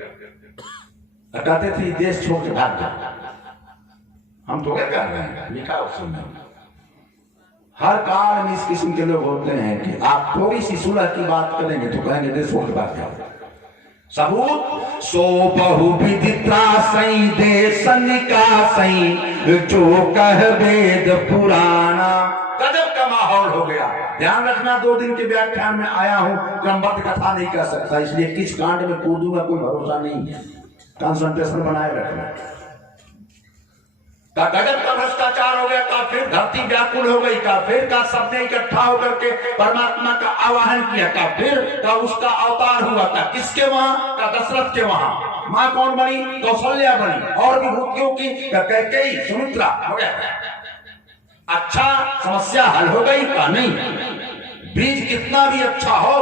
कहते थे देश छोड़ के भाग जा। हम तो क्या कर रहे हैं, लिखा उसमें। हर काल में इस किस्म के लोग होते हैं कि आप थोड़ी सी सुलह की बात करेंगे तो कहेंगे देश छोड़ के भाग जाओ। सबूत, सो बहु विदिता सही देश निकासई, जो कह वेद पुराना। गजब का माहौल हो गया। ध्यान रखना, 2 दिन के व्याख्यान में आया हूं, क्रमबद्ध कथा नहीं कर सकता, इसलिए किस कांड में कूदूंगा कोई भरोसा नहीं है। कंसंट्रेशन बनाए रखना। का गजब का भ्रष्टाचार हो गया, का फिर धरती व्याकुल हो गई, का फिर का सबने इकट्ठा होकर के परमात्मा का आवाहन किया, का फिर का उसका अवतार हुआ था। किसके वहां? का दशरथ के वहां। मां कौन बनी? कौशल्या बनी। और विभूतियों की कैकेयी, सुमित्रा हो गया। अच्छा, समस्या हल हो गई का? नहीं। बीज कितना भी अच्छा हो,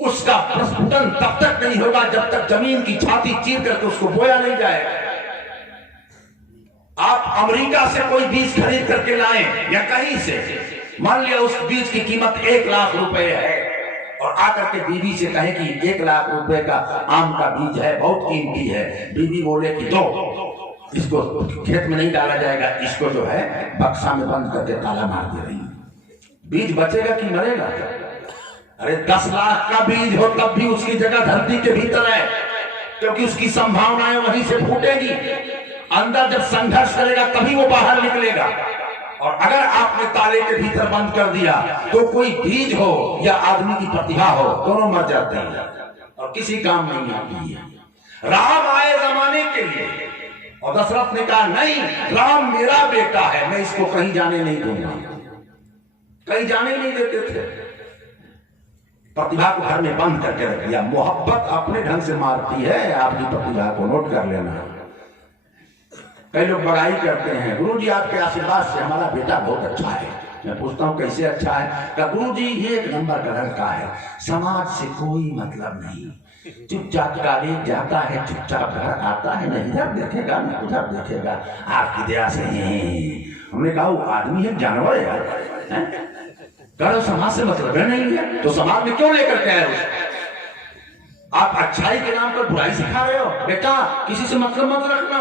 उसका प्रस्फुटन तब तक नहीं होगा जब तक जमीन की छाती चीर करके उसको बोया नहीं जाएगा। आप अमेरिका से कोई बीज खरीद करके लाएं या कहीं से, मान लिया उस बीज की कीमत 1 लाख रुपए है, और आकर के बीवी से कहे कि 1 लाख रुपए का आम का बीज है, बहुत कीमती है। बीवी बोले कि दो, इसको खेत में नहीं डाला जाएगा, इसको जो है बक्सा में बंद करके ताला मार दे रही। बीज बचेगा कि मरेगा? अरे 10 लाख का बीज हो तब भी उसकी जगह धरती के भीतर है, क्योंकि उसकी संभावनाएं वहीं से फूटेगी। अंदर जब संघर्ष करेगा तभी वो बाहर निकलेगा। और अगर आपने ताले के भीतर बंद कर दिया तो कोई बीज हो या आदमी की प्रतिभा हो, दोनों मर जाते हैं और किसी काम नहीं आती है। राम आए जमाने के लिए और दशरथ ने कहा नहीं, राम मेरा बेटा है, मैं इसको कहीं जाने नहीं दूंगा। कहीं जाने नहीं देते थे। प्रतिभा को घर में बंद करके रख दिया। मोहब्बत अपने ढंग से मारती है, आपकी प्रतिभा को नोट कर लेना। कई लोग बड़ाई करते हैं, गुरुजी आपके आशीर्वाद से हमारा बेटा बहुत अच्छा है। मैं पूछता हूँ कैसे अच्छा है? गुरुजी ये एक नंबर का लड़का है, समाज से कोई मतलब नहीं, चुपचाप कॉलेज जाता है, चुपचाप घर आता है, न इधर देखेगा न उधर देखेगा, आपकी दया से ही। हमने कहा वो आदमी है जानवर है यार, करो समाज से मतलब है नहीं है तो समाज में क्यों लेकर के आए? आप अच्छाई के नाम पर बुराई सिखा रहे हो। बेटा किसी से मतलब मत रखना,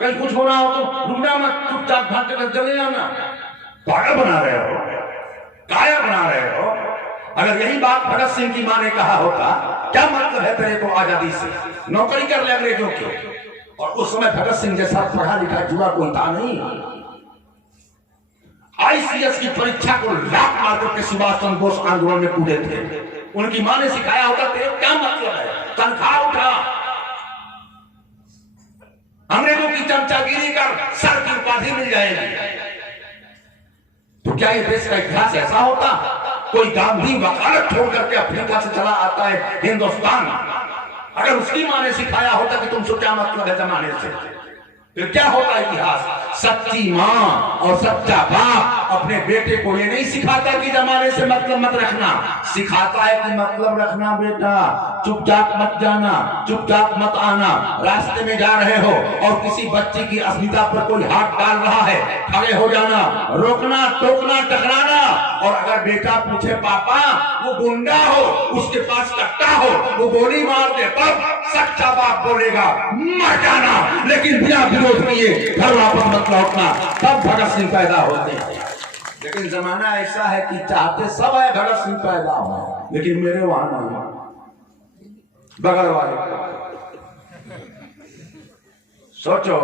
कहीं कुछ हो रहा हो तो रुकना मत, चुपचाप भाग कर चले आना। पागल बना रहे हो, काया बना रहे हो। अगर यही बात भगत सिंह की मां ने कहा होता, क्या मतलब है तेरे को आजादी से, नौकरी कर ले अंग्रेजों की। और उस समय भगत सिंह जैसा पढ़ा लिखा जुआ कोई था नहीं। आईसीएस की परीक्षा को लाख मार करके सुभाष चंद्र बोस आंदोलन में कूदे थे। उनकी मां ने सिखाया होता तेरे क्या मतलब है, तनख्वाह उठा, अंग्रेजों की चमचागिरी कर, सर की उपाधि मिल जाएगी। तो क्या ये देश का इतिहास ऐसा होता? कोई गांधी वकालत छोड़ करके अफ्रीका से चला आता है हिंदुस्तान, अगर उसकी मां ने सिखाया होता कि तुमसे क्या मतलब है जमाने से, फिर क्या होता इतिहास? सच्ची मां और सच्चा बाप अपने बेटे को ये नहीं सिखाता कि जमाने से मतलब मत रखना, सिखाता है कि मतलब रखना बेटा, चुपचाप मत जाना, चुपचाप मत आना। रास्ते में जा रहे हो और किसी बच्ची की अस्मिता पर कोई हाथ डाल रहा है, खड़े हो जाना, रोकना, टोकना, टकराना। और अगर बेटा पूछे पापा वो गुंडा हो, उसके पास कट्टा हो, वो गोली मार दे, तब सच्चा बाप बोलेगा मर जाना, लेकिन बिना विरोध किए घर वापस मत लौटना। तब भगत सिंह पैदा होते हैं। लेकिन जमाना ऐसा है कि चाहते सब है भगत सिंह पैदा हो, लेकिन मेरे वहां नहीं, बगल वाले। सोचो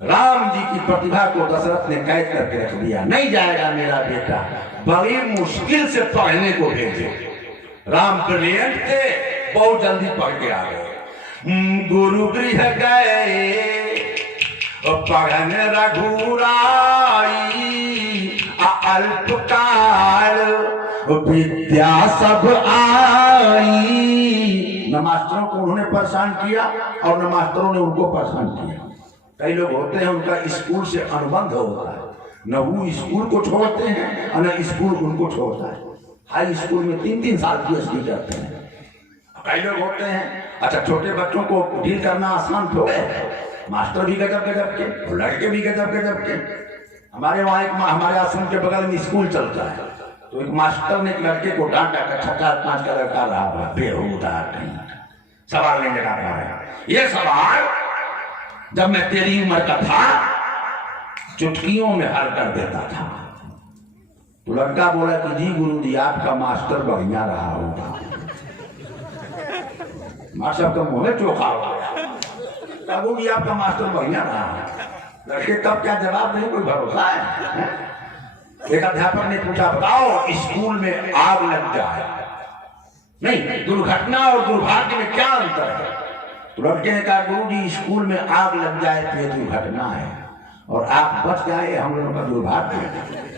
राम जी की प्रतिभा को दशरथ ने कैद करके रख दिया, नहीं जाएगा मेरा बेटा, बड़ी मुश्किल से पढ़ने को भेजे। राम ब्रिलियंट थे, बहुत जल्दी पढ़ के आ गए। गुरु गृह गए पढ़न रघुराई, अल्पकाल विद्या सब आई। न मास्टरों को उन्होंने परेशान किया और न मास्टरों ने उनको परेशान किया। कई लोग होते हैं उनका स्कूल से अनुबंध होता है, न वो स्कूल को छोड़ते हैं और न स्कूल उनको छोड़ता है। हाई स्कूल में 3-3 साल पीएचडी करते हैं। कई लोग होते हैं, अच्छा छोटे बच्चों को डील करना आसान थोड़े, मास्टर भी गजब गजब के और लड़के भी गजब गजब के। हमारे वहाँ हमारे आश्रम के बगल में स्कूल चलता है, तो एक मास्टर ने एक लड़के को डांटा कर 6-5 का लड़का रहा, बेहुदा कहीं सवाल नहीं लगा पा रहे। ये सवाल जब मैं तेरी उम्र का था चुटकियों में हल कर देता था। तो लड़का बोला कि जी गुरुजी आपका मास्टर बढ़िया रहा होगा। मास्टर का मुंह में चोखा हो गया, गुरुजी आपका मास्टर बढ़िया रहा। लड़के कब क्या जवाब नहीं, कोई भरोसा है? एक अध्यापक ने पूछा बताओ स्कूल में आग लग जाए, नहीं दुर्घटना और दुर्भाग्य में क्या अंतर है? तो लड़के ने कहा गुरुजी स्कूल में आग लग जाए तो ये दुर्घटना है और आप बच जाए हम लोगों का दुर्भाग्य है।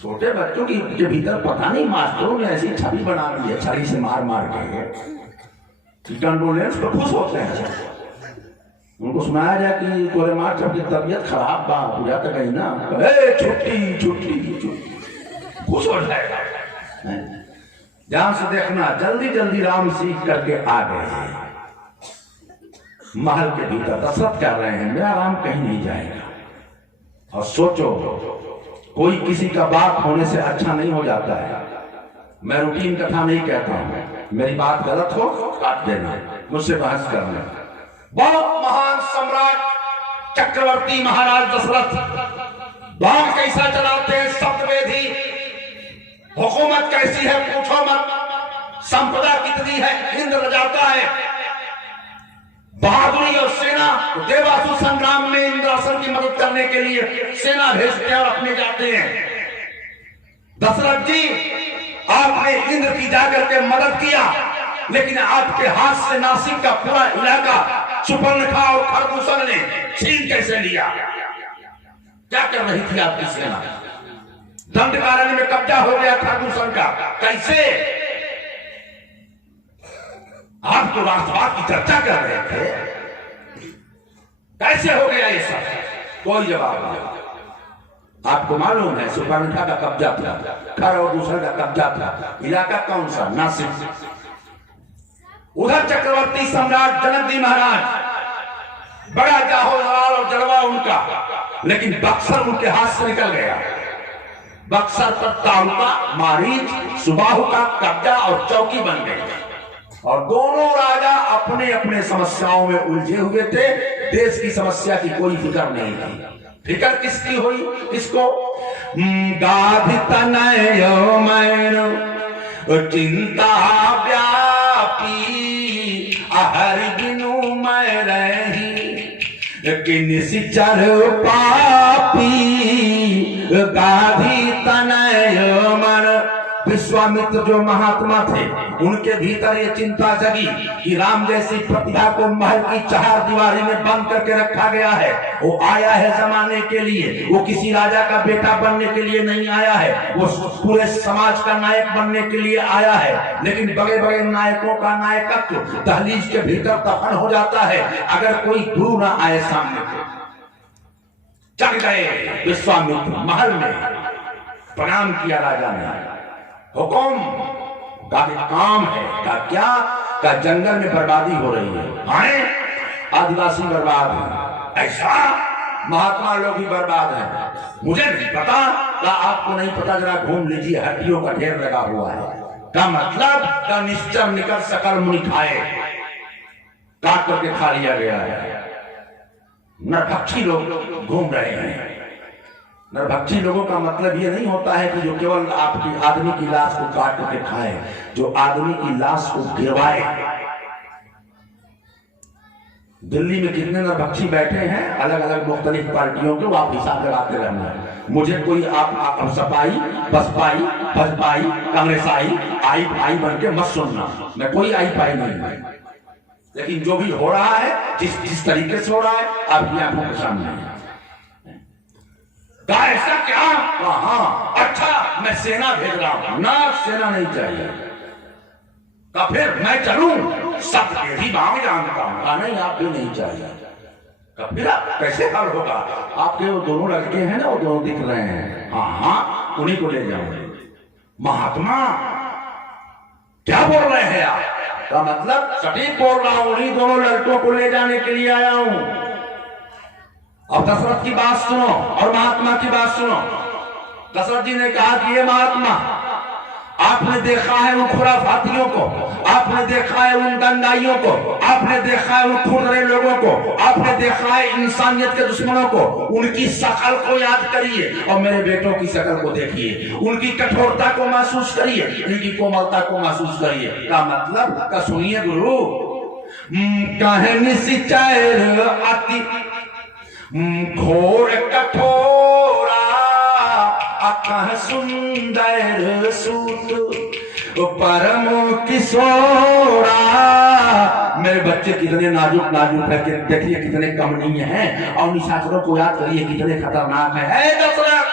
छोटे बच्चों के भीतर पता नहीं मास्टरों ने ऐसी छवि बना दी है, छड़ी से मार मार के कंडोलेंस तो खुश होते हैं। उनको सुनाया जाए कि तोरे मास्टर की तबीयत खराब बा, पूजा तो गई ना, छुट्टी छुट्टी छुट्टी, खुश हो जाएगा। ध्यान से देखना, जल्दी जल्दी राम सीख करके आ गए महल के भीतर। दशरथ कह रहे हैं मेरा राम कहीं नहीं जाएगा। और सोचो कोई किसी का बाप होने से अच्छा नहीं हो जाता है। मैं रूटीन कथा नहीं कहता हूं, मेरी बात गलत हो काट देना, मुझसे बहस करना। बहुत महान सम्राट चक्रवर्ती महाराज दशरथ बाण कैसा चलाते हैं, शब्दवेदी, हुकूमत कैसी है पूछो मत, संपदा कितनी है, इंद्र जाता है। बहादुरी और सेना, देवासुर संग्राम में इंद्रासन की मदद करने के लिए सेना भेजते हैं और अपने जाते हैं। दशरथ जी आप आपने इंद्र की जाकर के मदद किया, लेकिन आपके हाथ से नासिक का पूरा इलाका सुपर्णखा और खरदूषण ने छीन कैसे लिया? क्या कर रही थी आपकी सेना? दंडकारण्य में कब्जा हो गया खरदूषण का, कैसे? आप तो राष्ट्रवाद की चर्चा कर रहे थे, कैसे हो गया ये सब? कोई जवाब नहीं। आपको मालूम है सुपर्णखा का कब्जा था, खरदूषण का कब्जा था, इलाका कौन सा? नासिक। उधर चक्रवर्ती सम्राट जनक जी महाराज, बड़ा जाहो जलाल और जलवा उनका, लेकिन बक्सर उनके हाथ से निकल गया। बक्सर पर तालुका, मारीच, सुबाहु का कब्जा और चौकी बन गई, और दोनों राजा अपने अपने समस्याओं में उलझे हुए थे। देश की समस्या की कोई फिक्र नहीं थी। फिक्र किसकी हुई? किसको? गाधि तनय मैन चिंता व्यापी, हर बिनु मैं रही कि निश्चर पापी। गाधि तनय मन, विश्वामित्र जो महात्मा थे, उनके भीतर ये चिंता जगी कि राम जैसी प्रतिभा को महल की चार दीवारी में बंद करके रखा गया है। वो आया है जमाने के लिए, वो किसी राजा का बेटा बनने के लिए नहीं आया है, वो पूरे समाज का नायक बनने के लिए आया है। लेकिन बड़े बड़े नायकों का नायकत्व दहलीज के भीतर दफन हो जाता है अगर कोई गुरु ना आए सामने को। चढ़ गए विश्वामित्र महल में, प्रणाम किया राजा ने, हुकुम का काम है का क्या? का जंगल में बर्बादी हो रही है, आदिवासी बर्बाद है, ऐसा महात्मा लोग ही बर्बाद हैं। मुझे नहीं पता, का आपको नहीं पता, जरा घूम लीजिए, हड्डियों का ढेर लगा हुआ है। का मतलब का निश्चर निकल सकल मुनि खाए, काट करके खा लिया गया है। नरभक्षी लोग घूम रहे हैं। नरभक्षी लोगों का मतलब ये नहीं होता है कि जो केवल आपकी आदमी की लाश को काट करके खाए, जो आदमी की लाश को गिरवाए। दिल्ली में कितने नरभक्षी बैठे हैं अलग अलग मुख्तलिफ पार्टियों के, वो आप हिसाब लगाते रहना। मुझे कोई आप सपाई, बसपाई, भजपाई, कांग्रेसाई, आई भाई बन के मत सुनना, मैं कोई आई पाई नहीं। लेकिन जो भी हो रहा है, जिस तरीके से हो रहा है, आपकी आंखों के सामने है। ऐसा क्या? हाँ, अच्छा मैं सेना भेज रहा हूं ना, सेना नहीं चाहिए। तो फिर मैं चलूं, सब ही बाम जानता हूं। नहीं, आप भी नहीं चाहिए। तो फिर आप कैसे हल होगा? आपके वो दोनों लड़के हैं ना, वो दोनों दिख रहे हैं, हाँ, उन्हीं को ले जाऊंगे। महात्मा क्या बोल रहे हैं आप? का मतलब सटीक बोल रहा हूं, उन्हीं दोनों लड़कों को ले जाने के लिए आया हूं। अब दशरथ की बात सुनो और महात्मा की बात सुनो। दशरथ जी ने कहा कि ये महात्मा, आपने देखा है उन खुराफातियों को, आपने देखा है उन दंडाइयों को, आपने देखा है उन खुरदरे लोगों को, आपने देखा है इंसानियत के दुश्मनों को। उनकी शक्ल को याद करिए और मेरे बेटों की शक्ल को देखिए, उनकी कठोरता को महसूस करिए, उनकी कोमलता को महसूस करिए। का मतलब का सुनिए गुरु, कहे निश्चर अति घोर कठोरा, कह सुंदर सूत परम किशोरा। मेरे बच्चे कितने नाजुक नाजुक है, कि देखिए कितने कमनीय हैं, और निशाचरों को याद करिए कितने खतरनाक है। दशरथ,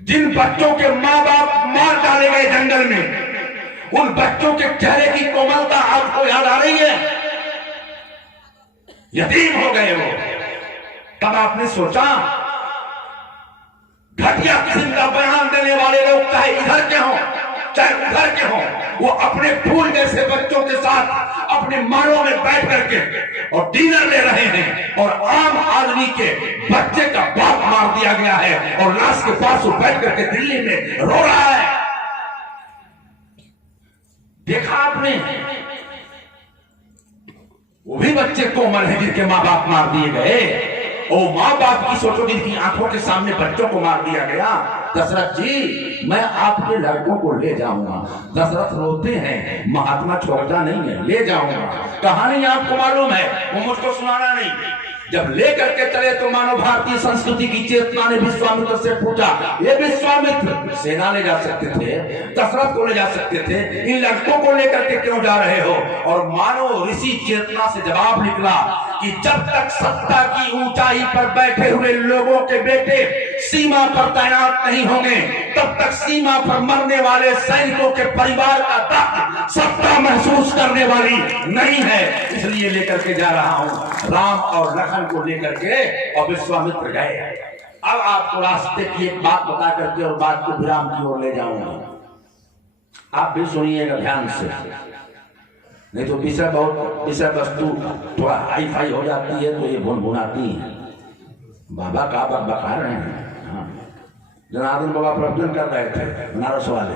जिन बच्चों के माँ बाप मार डाले गए जंगल में, उन बच्चों के चेहरे की कोमलता आपको याद आ रही है? यतीम हो गए वो। तब आपने सोचा, घटिया किस्म का बयान देने वाले लोग चाहे इधर के हों चाहे उधर के हों, वो अपने फूल जैसे बच्चों के साथ अपने मालों में बैठ करके और डिनर ले रहे हैं, और आम आदमी के बच्चे का बाप मार दिया गया है और लाश के पास वो बैठ करके दिल्ली में रो रहा है। देखा आपने? वो भी बच्चे कोमल हैं जिनके माँ बाप मार दिए गए। ओ माँ बाप की सोचो, जिनकी आंखों के सामने बच्चों को मार दिया गया। दशरथ जी, मैं आपके लड़कों को ले जाऊंगा। दशरथ रोते हैं, महात्मा छोड़ता नहीं है, ले जाऊंगा। कहानी आपको मालूम है, वो मुझको सुनाना नहीं। जब ले करके चले तो मानव भारतीय संस्कृति की चेतना ने विश्वामित्र से पूछा, ये विश्वामित्र, सेना ले जा सकते थे, दशरथ को ले जा सकते थे, इन लड़कों को लेकर के क्यों जा रहे हो? और मानो ऋषि चेतना से जवाब निकला कि जब तक सत्ता की ऊंचाई पर बैठे हुए लोगों के बेटे सीमा पर तैनात नहीं होंगे, तब तक सीमा पर मरने वाले सैनिकों के परिवार का दर्द सत्ता महसूस करने वाली नहीं है। इसलिए लेकर के जा रहा हूं। राम और लखन को लेकर के और विश्वामित्र गए। अब आपको रास्ते की एक बात बता करके और बात को विराम की ओर ले जाऊंगा। आप भी सुनिएगा ध्यान से, नहीं तो विषय वस्तु थोड़ा हाई फाई हो जाती है तो ये भुनभुनाती है। बाबा का बका रहे हैं। जनार्दन बाबा प्रवचन कर रहे थे बनारस वाले।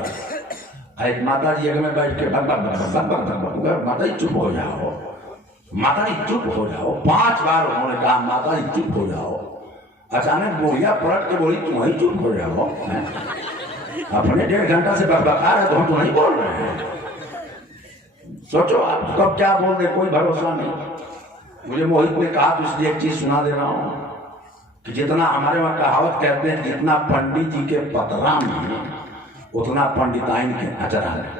एक माता जी में बैठ के भग भग भग भग भग भग भग, माता जी चुप हो जाओ, माता जी चुप हो जाओ। 5 बार उन्होंने कहा माता जी चुप हो जाओ। अचानक बोलिया पलट के बोली तुम वही चुप हो जाओ। अपने 1.5 घंटा से बकबका रहे तो हम तो नहीं बोल रहे हैं। सोचो आप कब क्या बोल रहे, कोई भरोसा नहीं। मुझे मोहित ने कहा तो इसलिए एक चीज सुना दे रहा हूं कि जितना हमारे वहां कहावत कहते हैं, जितना पंडित जी के पतरा में उतना पंडिताइन के अचरा में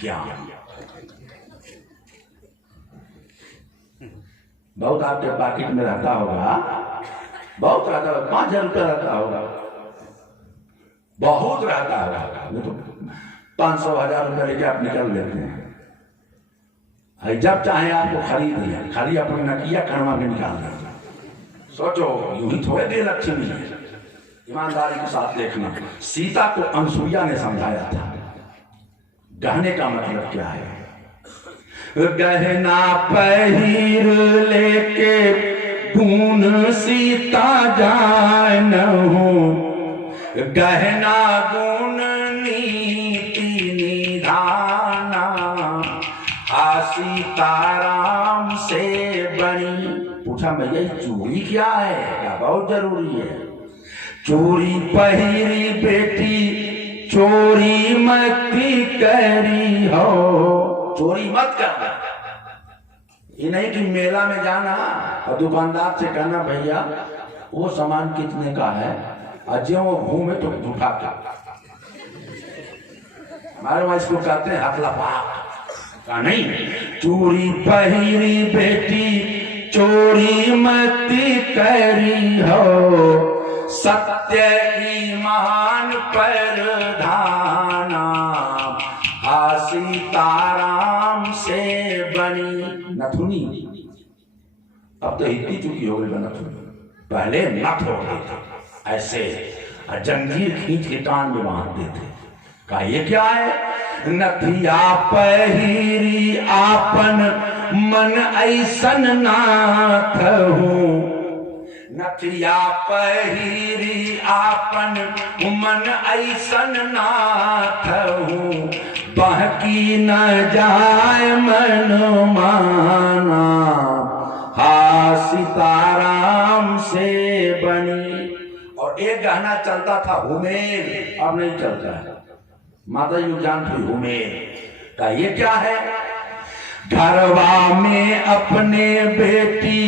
ज्ञान। बहुत आपके पॉकेट में रहता होगा, बहुत रहता होगा, 5,000 रुपया रहता होगा, बहुत रहता होगा, तो 500-1000 रुपया लेके आप निकल लेते हैं। जब चाहे आपको खरीद लिया, खाली अपने नकिया कड़वा में निकाल देते। सोचो यूं ही थोड़े दे लक्ष्मी है। ईमानदारी के साथ देखना, सीता को अनसुईया ने समझाया था गहने का मतलब क्या है। गहना पहिर लेके पून सीता जानहु, गहना गुण नीति निधाना, सीताराम से बनी। पूछा भैया चूड़ी क्या है? क्या बहुत जरूरी है। चोरी पहिरी बेटी चोरी मत करी हो। चोरी मत करना, ये नहीं कि मेला में जाना और दुकानदार से कहना भैया वो सामान कितने का है, अजय वो घूमे तो उठा के। हमारे वहां इसको कहते हैं हाथ लपा का नहीं। चोरी पहिरी बेटी चोरी मत करी हो, सत्य ईमान पर धाना, सीताराम से बनी। नथुनी अब तो इतनी चुकी हो गई नथुनी, पहले नथ हो गए थे ऐसे जंजीर खींच के कान में बांधते थे। का ये क्या है? नथिया पहिरी आपन मन ऐसन नाथ हूँ, नथिया पहिरी आपन मन ऐसन नाथ हूँ, बहकी न जाए मन माना, सीताराम से बनी। और एक गहना चलता था हुमेर, अब नहीं चलता है। माता जी जानती हुमेर का ये क्या है? घरवा में अपने बेटी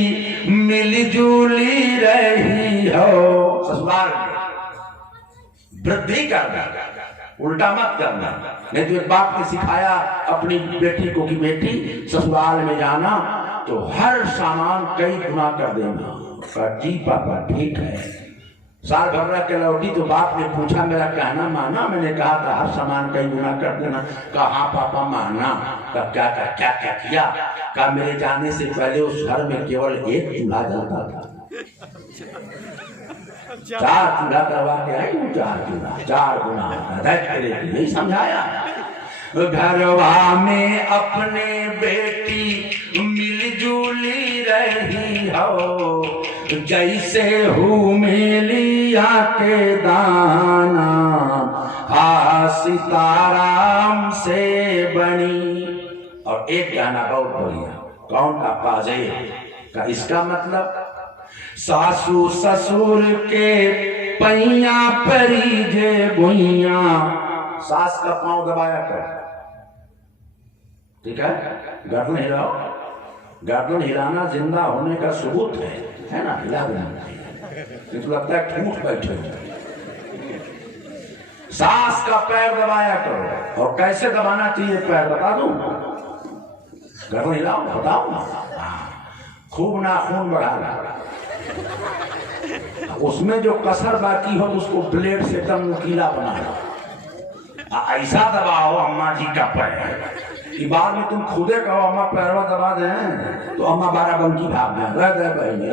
मिलजुली रही हो, ससुराल में वृद्धि करना, उल्टा मत करना। नहीं तो एक बाप ने सिखाया अपनी बेटी को कि बेटी ससुराल में जाना तो हर सामान कई गुना कर देना। जी पापा ठीक है। साल भर रह के लौटी तो बाप ने पूछा मेरा कहना माना? मैंने कहा था हर सामान कई गुना कर देना। कहा हाँ पापा माना। क्या किया? कहा मेरे जाने से पहले उस घर में केवल एक चूल्हा जलता था, 4 चूल्हा करवा के आई हूँ। 4 गुना यही समझाया। घरवा में अपने बेटी मिलजुली रही हो, जैसे हुमेलिया के दाना, सीताराम से बनी। और एक गाना बहुत बढ़िया, कौन का? पाजे का। इसका मतलब सासू ससुर के पैया परी जे भुइया, सास का पांव दबाया कर, ठीक है? गर्दन हिलाओ। गर्दन हिलाना जिंदा होने का सबूत है ना? हिला देना। तो लगता है ठूठ बैठे। सास का पैर दबाया करो। और कैसे दबाना चाहिए पैर बता दूं? घर नहीं लाओ, बताओ ना। खूब नाखून बढ़ाना, उसमें जो कसर बाकी हो उसको ब्लेड से एकदम नुकीला बनाना। ऐसा दबाओ अम्मा जी का पैर कि बाद में तुम खुदे कहो अम्मा पैरवा दबा दें तो अम्मा 12 बंकी भाग जाए। रह बहनी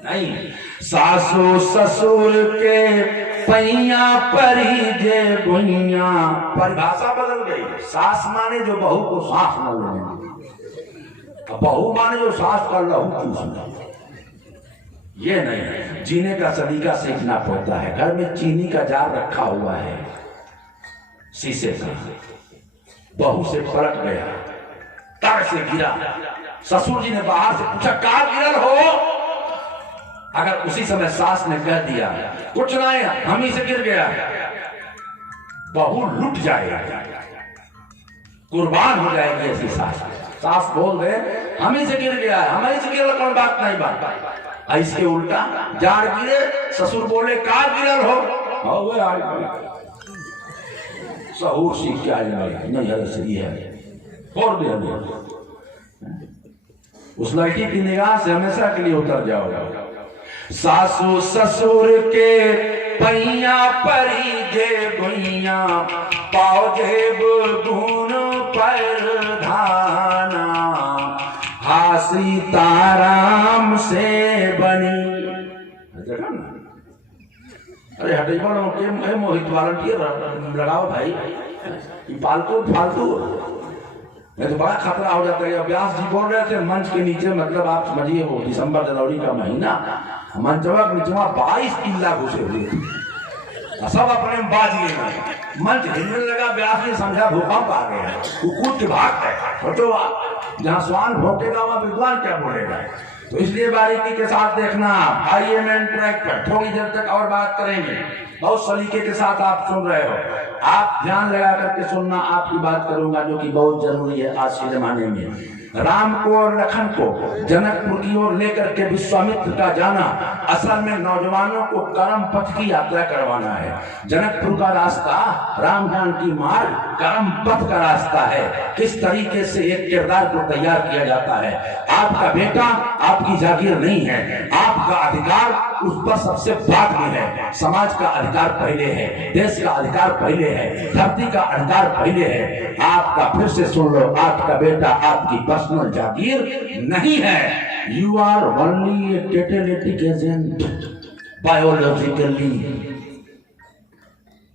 नहीं। सासू ससुर के पैया परी जे भुइया, परिभाषा बदल गई। सास माने जो बहू को सास न लेने, बहू माने जो सास का लहू चूसना। ये नहीं, जीने का सलीका सीखना पड़ता है। घर में चीनी का जार रखा हुआ है शीशे का, बहू से पलट गया, तर से गिरा। ससुर जी ने बाहर से पूछा कहाँ गिरल हो? अगर उसी समय सास ने कह दिया कुछ नहीं हम ही से गिर गया, बहू लुट जाएगा, कुर्बान हो जाएगी ऐसी सास। सास बोल दे हम ही से गिर गया है, हम ही से गिरल, कोई बात नहीं बात। ऐसे उल्टा जाड़ गिरे, ससुर बोले कहाँ गिरल हो? सहूर सीख के आ जाए नहीं है फोड़ दे। उस लड़की की निगाह से हमेशा के लिए उतर जाओ। सासू ससुर के पैया परी जे भुइया, पाओ जेब गुण पर धाना, हासी ताराम से बनी। अरे हटे के मोहित वॉलंटियर लगाओ भाई, फालतू फालतू नहीं तो बड़ा खतरा हो जाता है। व्यास जी बोल रहे थे मंच के नीचे, मतलब आप समझिए वो दिसंबर जनवरी का महीना, मंचवा के नीचे 22 किल्ला घुसे हुए थे, सब अपने में बाज गए। मंच हिलने लगा, व्यास जी समझा भूकंप आ गया, कूद के भाग गए। सोचो आप, जहाँ स्वान भोंकेगा वहां विद्वान क्या बोलेगा। तो इसलिए बारीकी के साथ देखना। आइए मेन ट्रैक पर थोड़ी देर तक और बात करेंगे, बहुत सलीके के साथ आप सुन रहे हो, आप ध्यान लगा करके सुनना। आपकी बात करूंगा जो कि बहुत जरूरी है आज के जमाने में। राम को और लखन को जनकपुर की ओर लेकर के विश्वामित्र का जाना असल में नौजवानों को कर्म पथ की यात्रा करवाना है। जनकपुर का रास्ता राम जानकी मार्ग कर्म पथ का रास्ता है। किस तरीके से एक किरदार को तैयार किया जाता है। आपका बेटा आपकी जागीर नहीं है, आपका अधिकार उस पर सबसे बाद में है। समाज का अधिकार पहले है, देश का अधिकार पहले है, धरती का अधिकार पहले है। आपका फिर से सुन लो, आपका बेटा आपकी पर्सनल जागीर नहीं है। You are only a catalytic agent biologically,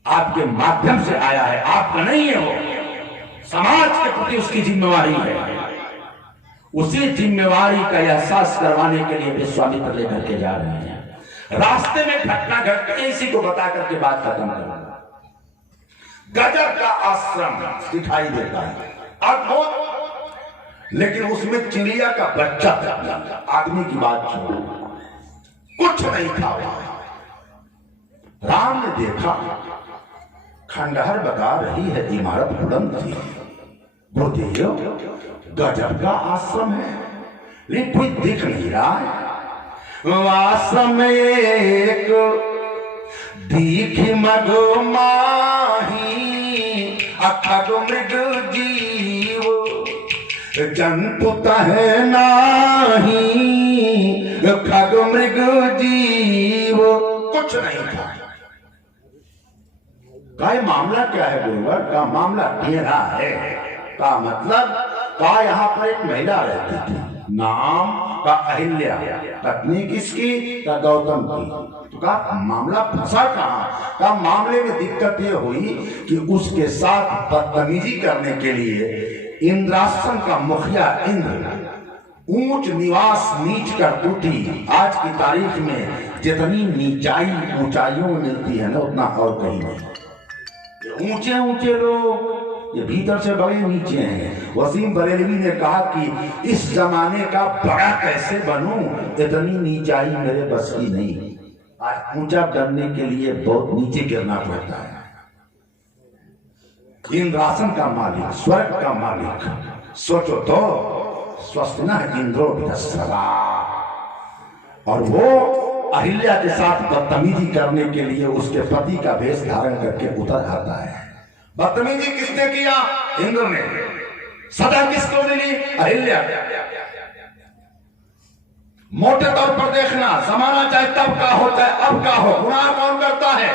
आपके माध्यम से आया है, आपका नहीं है। वो समाज के प्रति उसकी जिम्मेवारी है। उसी जिम्मेवारी का एहसास करवाने के लिए विश्वामित्र लेकर के जा रहे हैं। रास्ते में घटना घट गई, इसी को बता करके बात खत्म करूंगा। गजब का आश्रम दिखाई देता है, अद्भुत, लेकिन उसमें चिड़िया का बच्चा था। आदमी की बात सुनो, कुछ नहीं था। राम ने देखा खंडहर बता रही है, इमारत बुलंद थी। गुरुदेव गजब का आश्रम है, लेकिन कोई दिख नहीं रहा है। आश्रम में एक दीख मगो माही, अखग मृग जीव जंतु तहे नाही, खग मृग जीव कुछ नहीं था। का मामला क्या है गुरुवर? का मामला घेरा है। का मतलब का यहाँ पर एक महिला रहती थी, नाम का अहिल्या, पत्नी किसकी? का गौतम की। तो का मामला फंसा कहाँ? का मामले में दिक्कत यह हुई कि उसके साथ बदतमीजी करने के लिए इंद्रासन का मुखिया इंद्र ऊंच निवास नीच कर टूटी। आज की तारीख में जितनी नीचाई ऊंचाइयों में मिलती है ना, उतना और कहीं नहीं। ऊंचे ऊंचे लोग ये भीतर से बड़े नीचे हैं। वसीम बरेलवी ने कहा कि इस जमाने का बड़ा कैसे बनूं, इतनी नीचाई मेरे बस की नहीं। आज ऊंचा बनने के लिए बहुत नीचे गिरना पड़ता है। इंद्रासन का मालिक, स्वर्ग का मालिक, सोचो तो, स्वस्तिनः इंद्रो विधस्रवा, और वो अहिल्या के साथ बदतमीजी करने के लिए उसके पति का वेश धारण करके उतर आता है। बदतमीजी किसने किया? इंद्र ने। सजा किसको मिली? अहिल्या। मोटे तौर पर देखना, जमाना चाहे तब का हो चाहे अब का हो, गुनाह कौन करता है?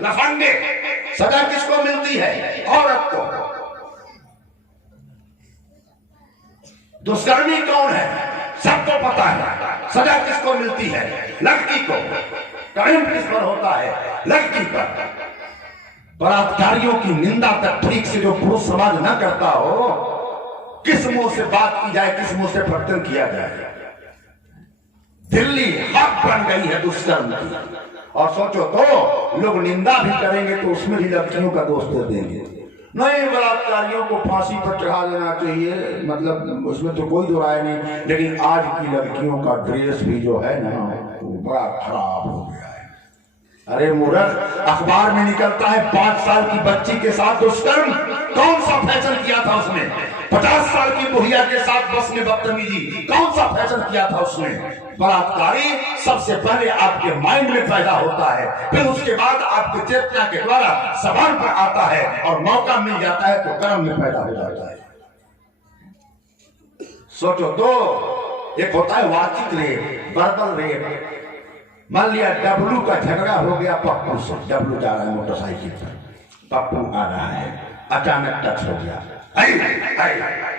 लफंगे। सजा किसको मिलती है? औरत को। दुष्कर्मी कौन है? सबको पता है। सजा किसको मिलती है? लड़की को। कानून किस पर होता है? लड़की पर। बलात्कारियों की निंदा तक ठीक से जो पुरुष समाज न करता हो, किस मुंह से बात की जाए, किस मुंह से फटन किया जाए। दिल्ली हक बन गई है दुष्कर्म की। और सोचो तो लोग निंदा भी करेंगे तो उसमें भी लड़कियों का दोष दे देंगे। नहीं, बलात्कारियों को फांसी पर चढ़ा देना चाहिए, मतलब उसमें तो कोई दो राय नहीं। लेकिन आज की लड़कियों का ड्रेस भी जो है ना, वो बड़ा खराब हो गया है। अरे मूर्ख, अखबार में निकलता है 5 साल की बच्ची के साथ दुष्कर्म। कौन सा फैशन किया था उसने? 50 साल की बुढ़िया के साथ बस में बदतमीजी, कौन सा फैशन किया था उसने? बलात्कारी सबसे पहले आपके माइंड में पैदा होता है, फिर उसके बाद आपके चेतना के द्वारा जबान पर आता है, और मौका मिल जाता है तो कर्म में पैदा हो जाता है। सोचो तो, एक होता है वाचिक रेप, वर्बल रेप। मान लिया डब्लू का झगड़ा हो गया पप्पू से। डब्लू जा रहा है मोटरसाइकिल पर, पप्पू आ रहा है, अचानक टच हो गया,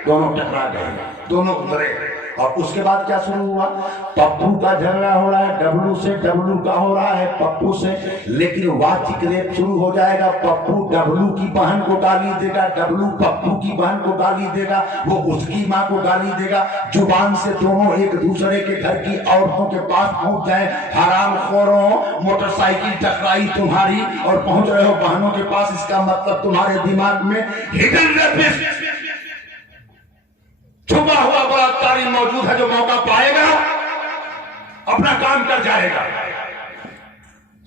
दोनों टकरा गए, दोनों उतरे। और उसके बाद क्या शुरू हुआ? पप्पू का झगड़ा हो रहा है डब्लू से, डब्लू का हो रहा है पप्पू से। लेकिन वाचिक रेप शुरू हो जाएगा। पप्पू डब्लू की बहन को गाली देगा, डब्लू पप्पू की बहन को गाली देगा, वो उसकी माँ को गाली देगा। जुबान से दोनों एक दूसरे के घर की औरतों के पास पहुंच जाए। हरामखोरों, मोटरसाइकिल टकराई तुम्हारी और पहुंच रहे हो बहनों के पास, इसका मतलब तुम्हारे दिमाग में हिडन रेपिस्ट, छुपा हुआ बलात्कारी मौजूद है, जो मौका पाएगा अपना काम कर जाएगा।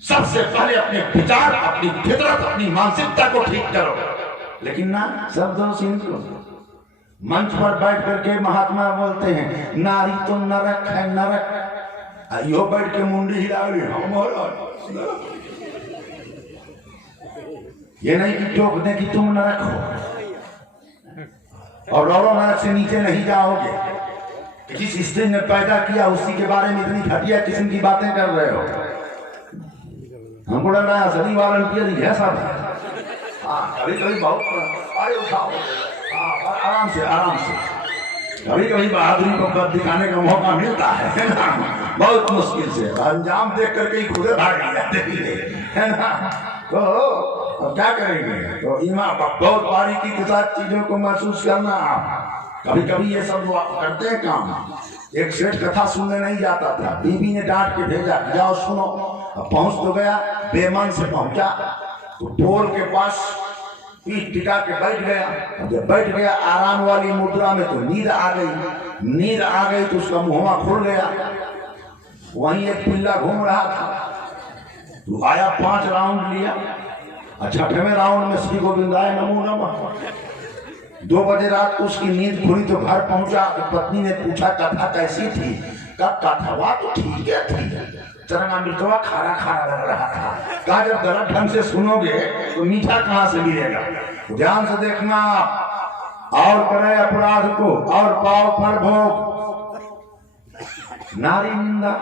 सबसे पहले अपने विचार, अपनी फितरत, अपनी मानसिकता को ठीक करो। लेकिन ना, सब दोष इनको। मंच पर बैठ करके महात्मा बोलते हैं नारी तो नरक है, नरक। यो बैठ के मुंडी हिला रही ये नहीं कि टोक दे कि तुम नरक हो, और औरों नरक से नीचे नहीं जाओगे। जिस स्त्री ने पैदा किया उसी के बारे में इतनी घटिया किस्म की बातें कर रहे हो। हमको लग रहा है असली वॉलंटियर ही है सब। कभी कभी बहुत अरे उठाओ, आराम से आराम से। कभी कभी बहादुरी को दिखाने का मौका मिलता है ना, बहुत मुश्किल से। अंजाम देख करके ही खुदे भाग जाते है ना। तो अब क्या करेंगे? तो ईमान बहुत बारीकी के साथ चीजों को महसूस करना। कभी कभी ये सब करते हैं काम। एक सेठ कथा सुनने नहीं जाता था, बीबी ने डांट के भेजा, जाओ सुनो। अब पहुंच तो गया, बेमन से पहुंचा तो पोल के पास पीठ टिका के बैठ गया। जब बैठ गया आराम वाली मुद्रा में तो नींद आ गई। नींद आ गई तो उसका मुंहवा खुल गया। वहीं एक पिल्ला घूम रहा था, तो आया, 5 राउंड लिया। 6वें राउंड में श्री गोविंदाय नमो नमः। 2 बजे रात को उसकी नींद खुली तो घर पहुंचा तो पत्नी ने पूछा कथा कैसी थी? कथा तो ठीक है थी, चरंगा मिर्चवा खारा खारा लग रहा था। कहा जब गलत ढंग से सुनोगे तो मीठा कहां से मिलेगा? ध्यान से देखना। और करे अपराध को और पाव फल भोग। नारी निंदा।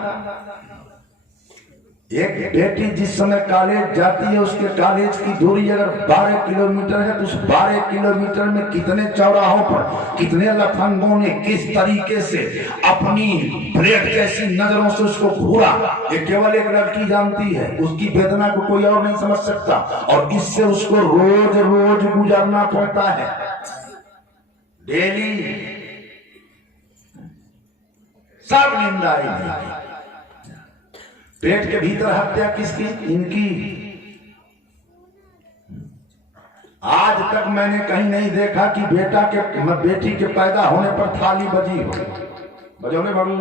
एक बेटी जिस समय कॉलेज जाती है, उसके कॉलेज की दूरी अगर 12 किलोमीटर है तो उस 12 किलोमीटर में कितने चौराहों पर कितने लफंगों ने किस तरीके से अपनी ब्लेड जैसी नजरों से उसको घूरा, ये केवल एक लड़की जानती है। उसकी वेदना को कोई और नहीं समझ सकता, और इससे उसको रोज रोज गुजरना पड़ता है, डेली। सब निंदा ही। पेट के भीतर हत्या किसकी? इनकी। आज तक मैंने कहीं नहीं देखा कि बेटी के पैदा होने पर थाली बजी हो। बजौने बड़ू,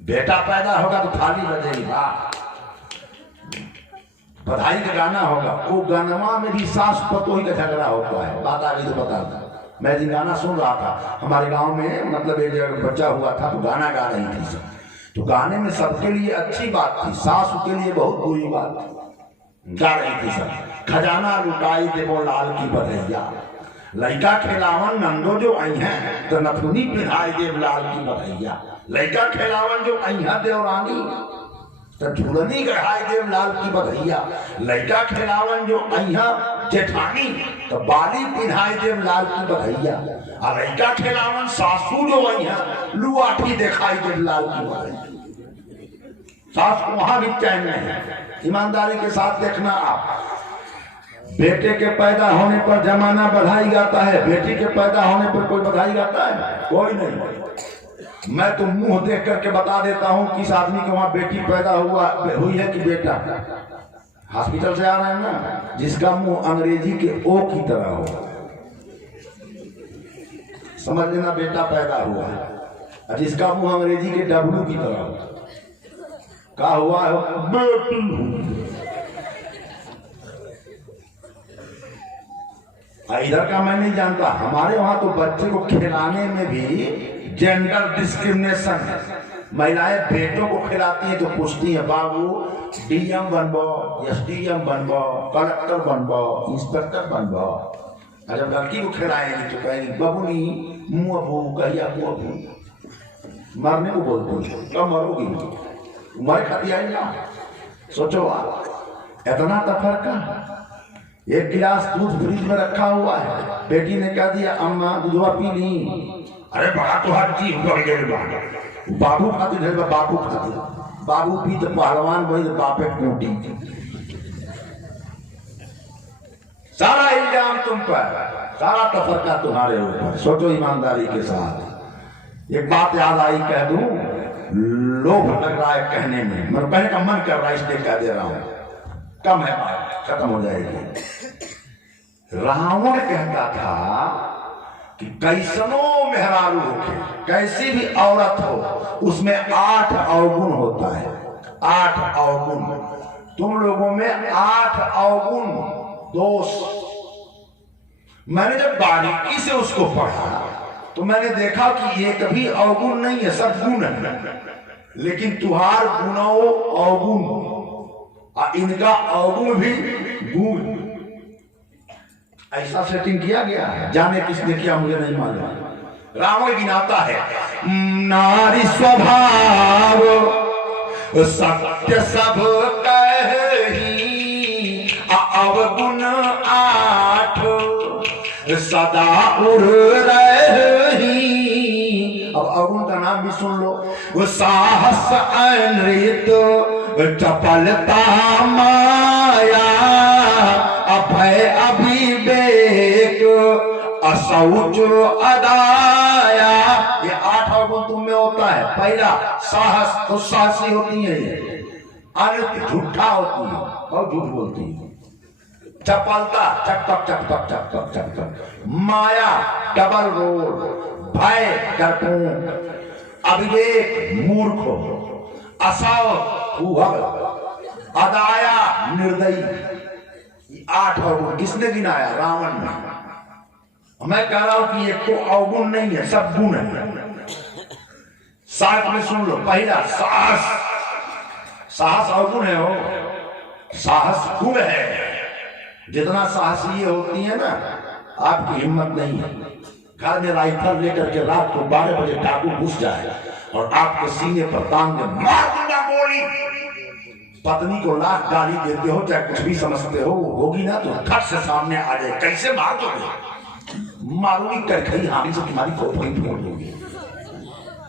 बेटा पैदा होगा तो थाली बजेगी, वाह, बधाई का गाना होगा। वो गानवा में भी सास पतोही का झगड़ा होता है, बात आगे तो बता। मैं जी गाना सुन रहा था हमारे गांव में, मतलब एक जगह बच्चा हुआ था तो गाना गा रही थी सब, तो गाने में सबके लिए अच्छी बात थी, सासू के लिए बहुत बुरी बात थी। गा रही थी सब, खजाना लुटाई देवो लाल की बधैया, लड़का खिलावन नंदो जो आई हैं तो नथुनी पिन्हाई देव लाल की बधैया, लड़का खिलावन जो आई है देवरानी तो झुलनी गढ़ाई देव लाल की बधैया, लड़का खिलावन जो आई है जेठानी तो बाली पिन्हाई देव लाल की बधैया, और लड़का खिलावन सासू जो आई है लुआठी दिखाई देव लाल की बधैया। सास को वहां भी चैन नहीं है। ईमानदारी के साथ देखना, आप बेटे के पैदा होने पर जमाना बधाई गाता है, बेटी के पैदा होने पर कोई बधाई गाता है? कोई नहीं। मैं तो मुंह देख करके बता देता हूं किस आदमी के वहां बेटी पैदा हुई है कि बेटा। हॉस्पिटल से आ रहे हैं ना, जिसका मुंह अंग्रेजी के ओ की तरह हो, समझ लेना बेटा पैदा हुआ है, और जिसका मुंह अंग्रेजी के डब्लू की तरह हो, क्या हुआ है? बेटी। इधर का मैं नहीं जानता, हमारे वहां तो बच्चे को खिलाने में भी जेंडर डिस्क्रिमिनेशन है। महिलाएं बेटों को खिलाती हैं तो पूछती हैं बाबू डीएम बनबो, एसडीएम बनबो, कलेक्टर बनबो, इंस्पेक्टर बनबो। और जब लड़की को खिलाएंगी तो कहेंगी बबुनी मुँह अबू, कहिया मुँह अबू। मरने को बोलते हैं, कब मरोगी? मर खाती आई ना। सोचो आप, इतना तफरका। एक गिलास दूध फ्रिज में रखा हुआ है, बेटी ने कह दिया अम्मा दूधवा पी ली। अरे बड़ा तो हर चीज बाबू खाती है, बाबू खाती, बाबू पी तो पहलवान बनी तो बापे टूटी। सारा इल्जाम तुम पर, सारा तफरका तुम्हारे ऊपर। सोचो ईमानदारी के साथ। एक बात याद आई, कह दूं, लोभ लग रहा है कहने में, मतलब कहने का मन कर रहा है इसलिए कह दे रहा हूं, कम है बात, खत्म हो जाएगी। रावण कहता था कि कैसनो मेहरारू होके, कैसी भी औरत हो, उसमें 8 अवगुण होता है। 8 अवगुण। तुम लोगों में 8 अवगुण दोष। मैंने जब बारीकी से उसको पढ़ा तो मैंने देखा कि ये कभी अवगुण नहीं है, सब गुण है। लेकिन तुहार गुणों अवगुण, इनका अवगुण भी गुण। ऐसा सेटिंग किया गया है, जाने किसने किया मुझे नहीं मालूम। रावण गिनाता है, नारी स्वभाव सत्य सब कही, अवगुण 8 सदा उड़ रही। अब अवगुण का नाम भी सुन लो। वो साहस अनृत, चपलता माया, अभय अभिवेक, असौच अदाया। ये 8 अवगुण तुम में होता है। पहला साहस, तो साहसी होती है ये। अनृत झूठा होती है और झूठ बोलती है। चपलता चकपक चकपक चकपक चकपक। माया डबल रोड, भय डरपोक, अविवेक मूर्ख, असव कुहक, अदाया निर्दयी। 8 अवगुण किसने गिनाया? रावण ने। मैं कह रहा हूं कि ये तो अवगुण नहीं है, सब गुण है। साथ में सुन लो। पहला साहस। साहस अवगुण है हो, साहस गुण है। जितना साहसी ये होती है ना, आपकी हिम्मत नहीं है। घर में राइफल लेकर के रात को 12 बजे डाकू घुस जाए और आपके सीने पर तान के मार दूंगा गोली। पत्नी को लाख गाली देते हो, चाहे कुछ भी समझते हो, वो होगी ना तो खट से सामने आ जाए। कैसे मार दोगे? मारूंगी करखई हानि से तुम्हारी खोपड़ी फोड़ दोगे।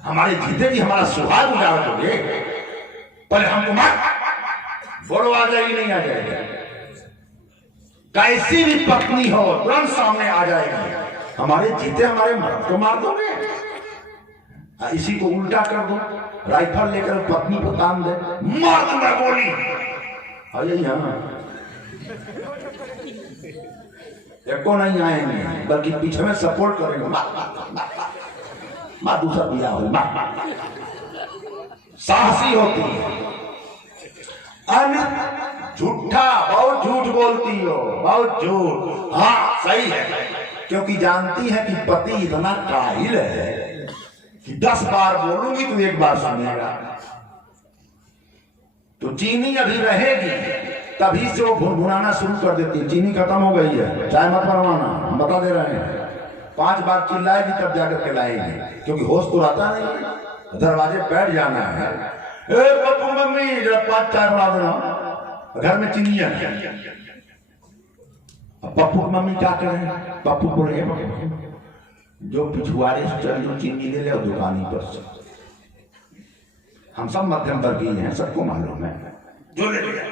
हमारे जीते भी हमारा सुहाग उजाड़ दोगे। पहले हमको मार, बोलो आ जाएगी नहीं आ जाएगी? कैसी भी पत्नी हो तुरंत सामने आ जाएगी। हमारे जीते हमारे मर्द को मार दोगे? इसी को उल्टा कर दो, राइफल लेकर पत्नी को तान दे, मार दूंगा गोली। एको नहीं आएंगे, बल्कि पीछे में सपोर्ट करेंगे। माँ दूसरा बिया हो, साहसी होती है। झूठा, बहुत झूठ बोलती हो, बहुत झूठ। हाँ सही है, क्योंकि जानती है कि पति इतना काहिल है कि 10 बार बोलूंगी तो 1 बार सुनेगा। तो चीनी अभी रहेगी, तभी से वो भुनभुनाना शुरू कर देती है। चीनी खत्म हो गई है, चाय मत बनवाना, हम बता दे रहे हैं। 5 बार चिल्लाएगी तब जाकर के लाएंगे, क्योंकि होश तो आता नहीं। दरवाजे बैठ जाना है, ए पप्पू मम्मी जरा 5 चाय बना देना, घर में चीनी है। अब पप्पू मम्मी क्या करें, पप्पू बोले जो पिछुआरे से चल जो चीनी ले ले दुकानी पर से। हम सब मध्यम वर्गीय हैं, सबको मालूम है। जो ले लिया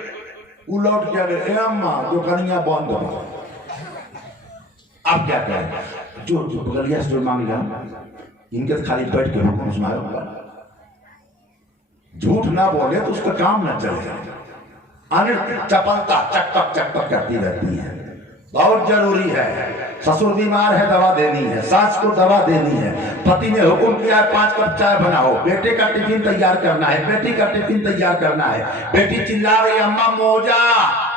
वो लौट क्या गए, अम्मा दुकानियां बंद हो। अब क्या करें, जो बगलिया से जो मांग लिया इनके तो खाली बैठ के हुक्म सुनाओ। झूठ ना बोले तो उसका काम ना चले। चपलता चकपक चकपक करती रहती है, बहुत जरूरी है। ससुर बीमार है, दवा देनी है, सास को दवा देनी है, पति ने हुक्म किया है 5 कप चाय बनाओ, बेटे का टिफिन तैयार करना है, बेटी का टिफिन तैयार करना है। बेटी चिल्ला रही अम्मा मोजा,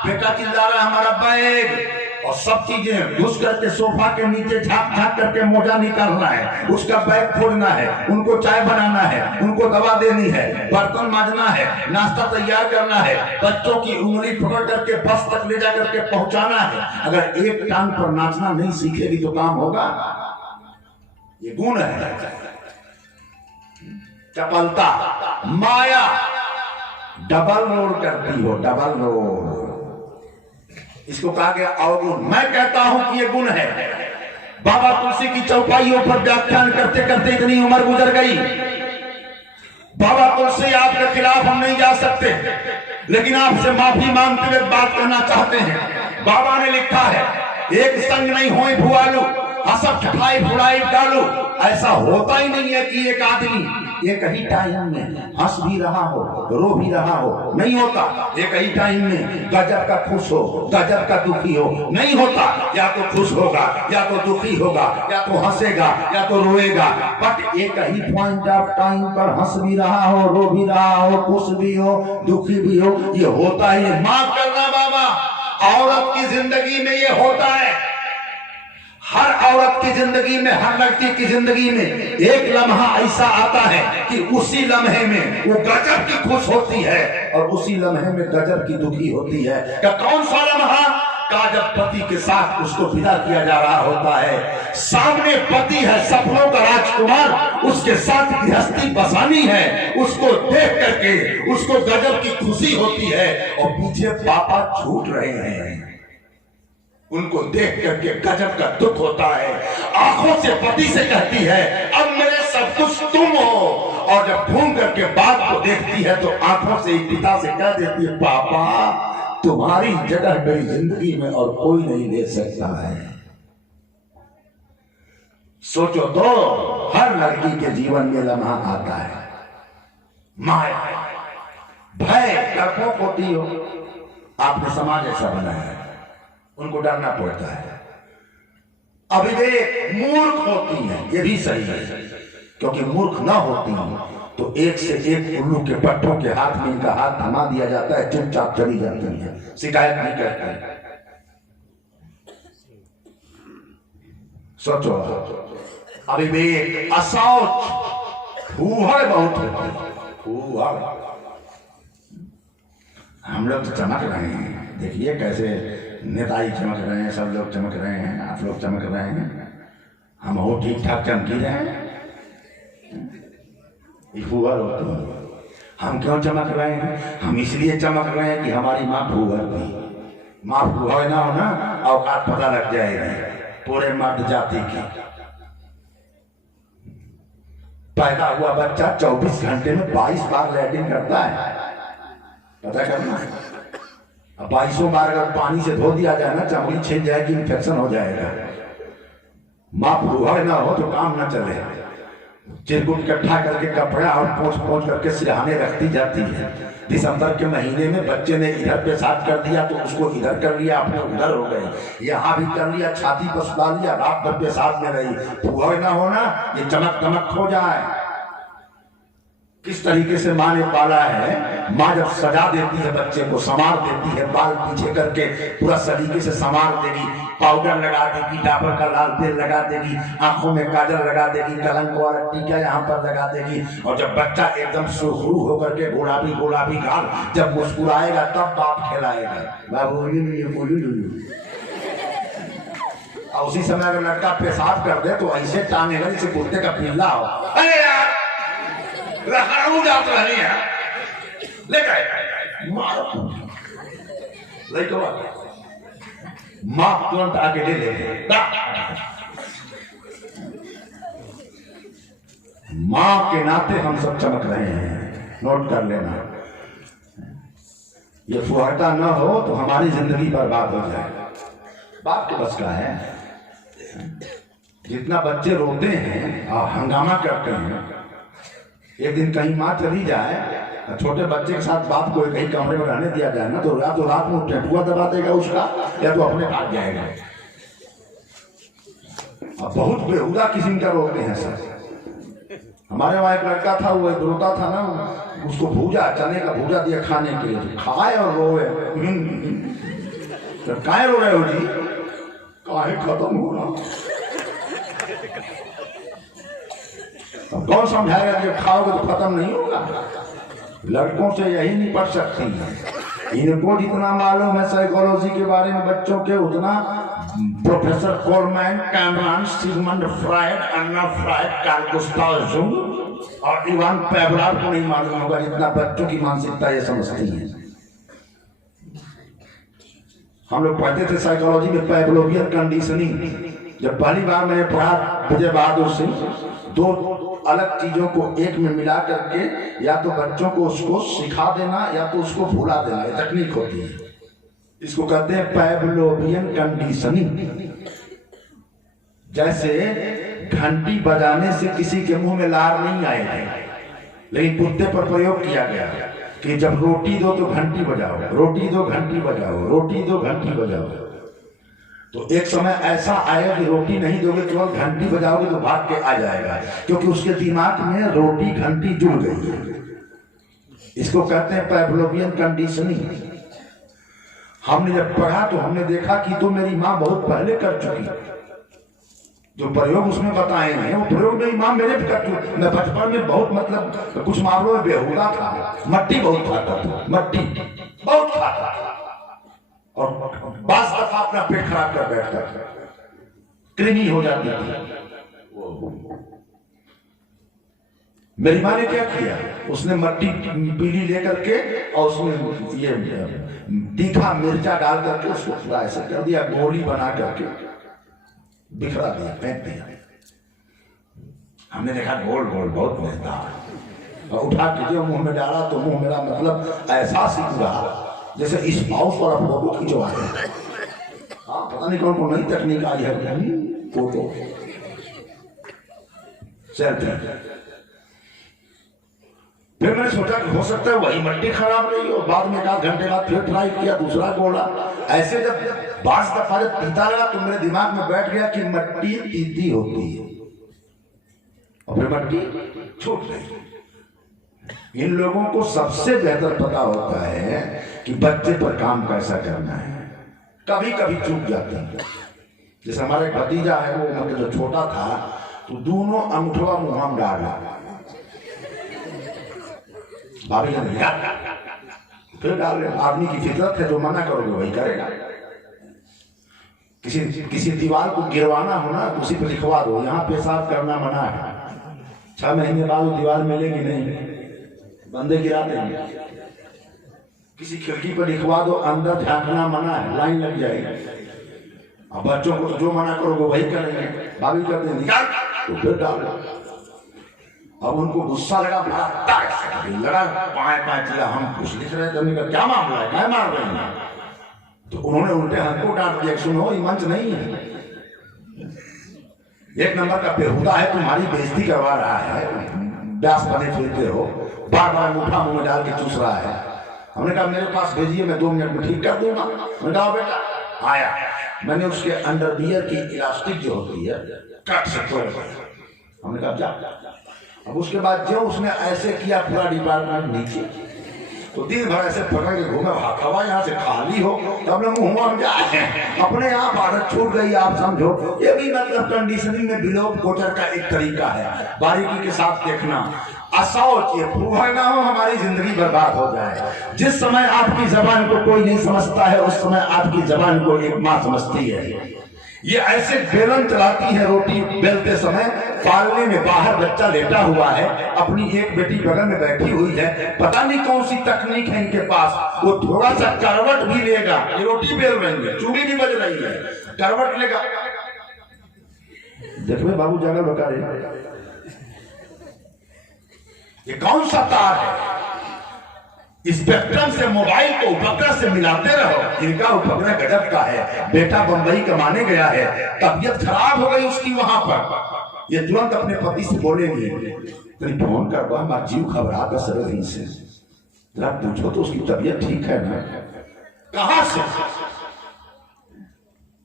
बेटा चिल्ला रहा हमारा बैग, और सब चीजें घुस करके सोफा के नीचे झाँक झाँक करके मोजा निकालना है, उसका बैग खोलना है, उनको चाय बनाना है, उनको दवा देनी है, बर्तन मांजना है, नाश्ता तैयार करना है, बच्चों की उंगली पकड़ करके बस तक ले जा करके पहुंचाना है। अगर एक टांग पर नाचना नहीं सीखेगी तो काम होगा? ये गुण है, चपलता, माया। डबल रोल करती हो, डबल रोल, इसको कहा गया अवगुण। मैं कहता हूं कि ये गुण है। बाबा तुलसी की चौपाइयों पर व्याख्यान करते करते इतनी उम्र गुजर गई। बाबा तुलसी आपके खिलाफ हम नहीं जा सकते, लेकिन आपसे माफी मांगते हुए बात करना चाहते हैं। बाबा ने लिखा है, एक संग नहीं होए भुआलू, हसब ठठाई फुड़ाई डालू। ऐसा होता ही नहीं है कि एक आदमी एक ही टाइम में हंस भी रहा हो, रो भी रहा हो, नहीं होता। एक ही टाइम में गजब का खुश हो, गजब का दुखी हो, नहीं होता। या तो खुश होगा, या तो दुखी होगा, या तो हंसेगा, या तो रोएगा। बट एक ही पॉइंट ऑफ टाइम पर हंस भी रहा हो, रो भी रहा हो, खुश भी हो, दुखी भी हो, ये होता ही है। माफ करना बाबा, औरत की जिंदगी में ये होता है। हर औरत की जिंदगी में, हर लड़की की जिंदगी में एक लम्हा ऐसा आता है कि उसी लम्हे में वो गजब की खुश होती है और उसी लम्हे में गजब की दुखी होती है। क्या कौन सा लम्हा? का जब पति के साथ उसको विदा किया जा रहा होता है, सामने पति है, सपनों का राजकुमार, उसके साथ गृहस्थी बसानी है, उसको देख करके उसको गजब की खुशी होती है, और पीछे पापा छूट रहे हैं, उनको देख करके गजब का दुख होता है। आंखों से पति से कहती है अब मेरे सब कुछ तुम हो, और जब ढूंढ करके बात को देखती है तो आंखों से पिता से कह देती है पापा तुम्हारी जगह मेरी जिंदगी में और कोई नहीं ले सकता है। सोचो तो, हर लड़की के जीवन में लम्हा आता है। माया, भय, डरपोक होती हो, आपने समाज ऐसा बनाया है, उनको डरना पड़ता है। अविवेक, मूर्ख होती है, ये भी सही है, क्योंकि मूर्ख ना होती तो एक से एक उल्लू के पट्टों के हाथ में इनका हाथ थमा दिया जाता है, चुपचाप चली जाती है, शिकायत नहीं करती। सोचो, अविवेक, असौच, फूहड़ बहुत होती। हम लोग तो चमक रहे हैं, देखिए कैसे नेताई चमक रहे हैं, सब लोग चमक रहे हैं, आप लोग चमक रहे हैं, हम हो ठीक ठाक चमकी रहे हैं। फूहड़ होती है। हम क्यों चमक रहे हैं? हम इसलिए चमक रहे हैं कि हमारी माँ फूहड़ थी। माँ फूहड़ ना हो ना, औकात पता लग जाएगी पूरे मर्द जाति की। पैदा हुआ बच्चा 24 घंटे में 22 बार लैट्रिन करता है, पता करना है। अब 22 बार अगर पानी से धो दिया जाए ना, चमड़ी छिल जाएगी, इन्फेक्शन हो जाएगा। माँ फूहड़ ना हो तो काम ना चले। चिरकुट इकट्ठा करके कपड़ा और पोंछ करके सिरहाने रखती जाती है। दिसंबर के महीने में बच्चे ने इधर पेशाब कर दिया तो उसको इधर कर लिया, अपने उधर हो गए, यहाँ भी कर लिया, छाती पर सुला लिया, रात भर पेशाब में रही। फूहड़ ना होना, ये चमक दमक हो जाए। किस तरीके से माँ ने पाला है माँ जब सजा देती है बच्चे को, संवार देती है, बाल पीछे करके पूरा सलीके से संवार देगी, पाउडर लगा देगी, डाबर का लाल तेल लगा देगी, आंखों में काजल लगा देगी, कलंक वाला टीका यहाँ पर लगा देगी, और जब बच्चा एकदम सुरखरू होकर के गुलाबी गुलाबी गाल जब मुस्कुराएगा तब बाप खिलाएगा, बाबू और उसी समय अगर लड़का पेशाब कर दे तो ऐसे टांगेगा जैसे कुत्ते का पिल्ला हो। अरे यार नहीं है ले माँ तुरंत आके ले माँ के नाते हम सब चमक रहे हैं, नोट कर लेना। ये फुहरता न हो तो हमारी जिंदगी बर्बाद हो जाए। बाप के बस का है। जितना बच्चे रोते हैं और हंगामा करते हैं, एक दिन कहीं माँ चली जाए, छोटे बच्चे के साथ बाप को कहीं कमरे में रहने दिया जाए ना, तो रात में टेटुआ दबा देगा उसका, या तो अपने भाग जाएगा। अब बहुत बेहुदा किस्म का रोते हैं सर। हमारे वहाँ एक लड़का था, वो रोता था ना, उसको भूजा, चने का भूजा दिया खाने के लिए, तो खाए और रोए। तो काहे रो रहे हो जी? काहे खत्म हो रहा। अब कौन समझाएगा कि खाओगे तो खत्म नहीं होगा? लड़कों से यही नहीं पढ़ सकती है। इनको जितना मालूम है साइकोलॉजी के बारे में बच्चों के, उतना professor Coleman, Cameron, Sigmund Freud, Anna Freud, Carl Gustav Jung और इवान पेवलार को नहीं मालूम होगा, जितना बच्चों की मानसिकता ये समझती है। हम लोग पढ़ते थे साइकोलॉजी में पैवलोवियन कंडीशनिंग। जब पहली बार मैंने पढ़ा विजय बहादुर सिंह, दो अलग चीजों को एक में मिला करके या तो बच्चों को उसको सिखा देना या तो उसको भुला देना, ये तकनीक होती है। इसको कहते हैं पैवलोवियन कंडीशनिंग। जैसे घंटी बजाने से किसी के मुंह में लार नहीं आएगी, लेकिन कुत्ते पर प्रयोग किया गया कि जब रोटी दो तो घंटी बजाओ, रोटी दो घंटी बजाओ, रोटी दो घंटी बजाओ। तो एक समय ऐसा आएगा कि रोटी नहीं दोगे, केवल घंटी बजाओगे तो भाग के आ जाएगा, क्योंकि उसके दिमाग में रोटी घंटी जुड़ गई है। इसको कहते हैं पैवलोवियन कंडीशनिंग। हमने जब पढ़ा तो हमने देखा कि तो मेरी माँ बहुत पहले कर चुकी, जो प्रयोग उसमें बताए हैं वो प्रयोग मेरी माँ मेरे भी कर चुकी। मैं बचपन में बहुत मतलब कुछ मामलों में बेहुदा था, मट्टी बहुत खाता था, मट्टी बहुत खाता था, और बास दफा अपना पेट खराब कर बैठता था, कृमि हो जाती थी। मेरी माँ ने क्या किया, उसने मट्टी पीली लेकर के और उसमें ये तीखा मिर्चा डाल करके उसको पूरा ऐसा कर दिया, गोली बना करके बिखरा दिया, फेंक दिया। हमने देखा गोल गोल बहुत मजेदार, और उठा के जो मुंह में डाला तो मुंह मेरा मतलब ऐसा सीख रहा जैसे इस माउस पर फोटो खिंचवा रहे। हाँ, पता नहीं कौन कौन नई तकनीक आई है, फोटो सेल्फी। फिर मैंने सोचा कि हो सकता है वही मट्टी खराब रही, और बाद में 1 घंटे बाद फिर ट्राई किया, दूसरा गोला। ऐसे जब 5 दफा जब पीता रहा तो मेरे दिमाग में बैठ गया कि मट्टी पीती होती है, और फिर मट्टी छूट गई। इन लोगों को सबसे बेहतर पता होता है कि बच्चे पर काम कैसा करना है। कभी कभी चूक जाते हैं। जैसे हमारा एक भतीजा है, वो मतलब जो छोटा था तो दोनों अंगूठा मुंह में डाला, भाभी ने फिर डाल रहे। आदमी की फितरत है, जो मना करोगे वही करेगा। किसी दीवार को गिरवाना हो ना, उसी पर लिखवा दो यहाँ पेशाब करना मना है, 6 महीने बाद वो दीवार मिलेगी नहीं, बंदे गिरा देंगे। किसी खिड़की पर लिखवा दो अंदर झांकना मना है, लाइन लग जाएगी। अब बच्चों को तो जो मना करोगे वही करेंगे, भाभी कर देंगे तो फिर डाल दो। अब उनको गुस्सा लगा, लगा पाए चला, हम कुछ लिख रहे थे, क्या मामला है, क्या मार रहे हैं? तो उन्होंने उल्टे हमको डांट दिया, सुनो ये मंच नहीं है, 1 नंबर का बेहुदा है, तुम्हारी बेइज्जती करवा रहा है, व्यास बने फिरते हो, बार बार मुठा मुंह में डाल के चूस रहा है। हमने कहा मेरे पास भेजिए, मैं 2 मिनट में ठीक कर दूंगा। मैंने कहा बेटा आया, मैंने उसके अंडरवियर की इलास्टिक जो होती है कट से तोड़ दिया। हमने कहा जा। अब उसके बाद जो उसने ऐसे किया पूरा डिपार्टमेंट नीचे, तो दिन भर ऐसे पकड़ के घूमे, हवा यहाँ से खाली हो तब ना मुंह में जाए, अपने आप आदत छूट गई। आप समझो ये भी मतलब कंडीशनिंग में बिलो कोटर का एक तरीका है, बारीकी के साथ देखना। असौच ये फूहड़ ना हो, हमारी जिंदगी बर्बाद हो जाए। जिस समय आपकी जबान को कोई नहीं समझता है, उस समय आपकी जबान को एक माँ समझती है। ये ऐसे बेलन चलाती है रोटी बेलते समय, पालने में बाहर बच्चा लेटा हुआ है, अपनी एक बेटी बगल में बैठी हुई है, पता नहीं कौन सी तकनीक है इनके पास, वो थोड़ा सा करवट भी लेगा, ये रोटी बेल रही है, चूड़ी भी बज रही है, करवट लेगा। देखो बाबू जागर बता रहे ये कौन सा तार है? स्पेक्ट्रम से मोबाइल को उपग्रह से मिलाते रहो। इनका उपग्रह गजब का है, बेटा बंबई कमाने गया है, तबीयत खराब हो गई उसकी वहां पर, ये तुरंत अपने पति से बोलेंगे तेरी फोन करवा, हमारा जीव घबरा का सर रही से जरा पूछो तो उसकी तबीयत ठीक है ना। कहां से?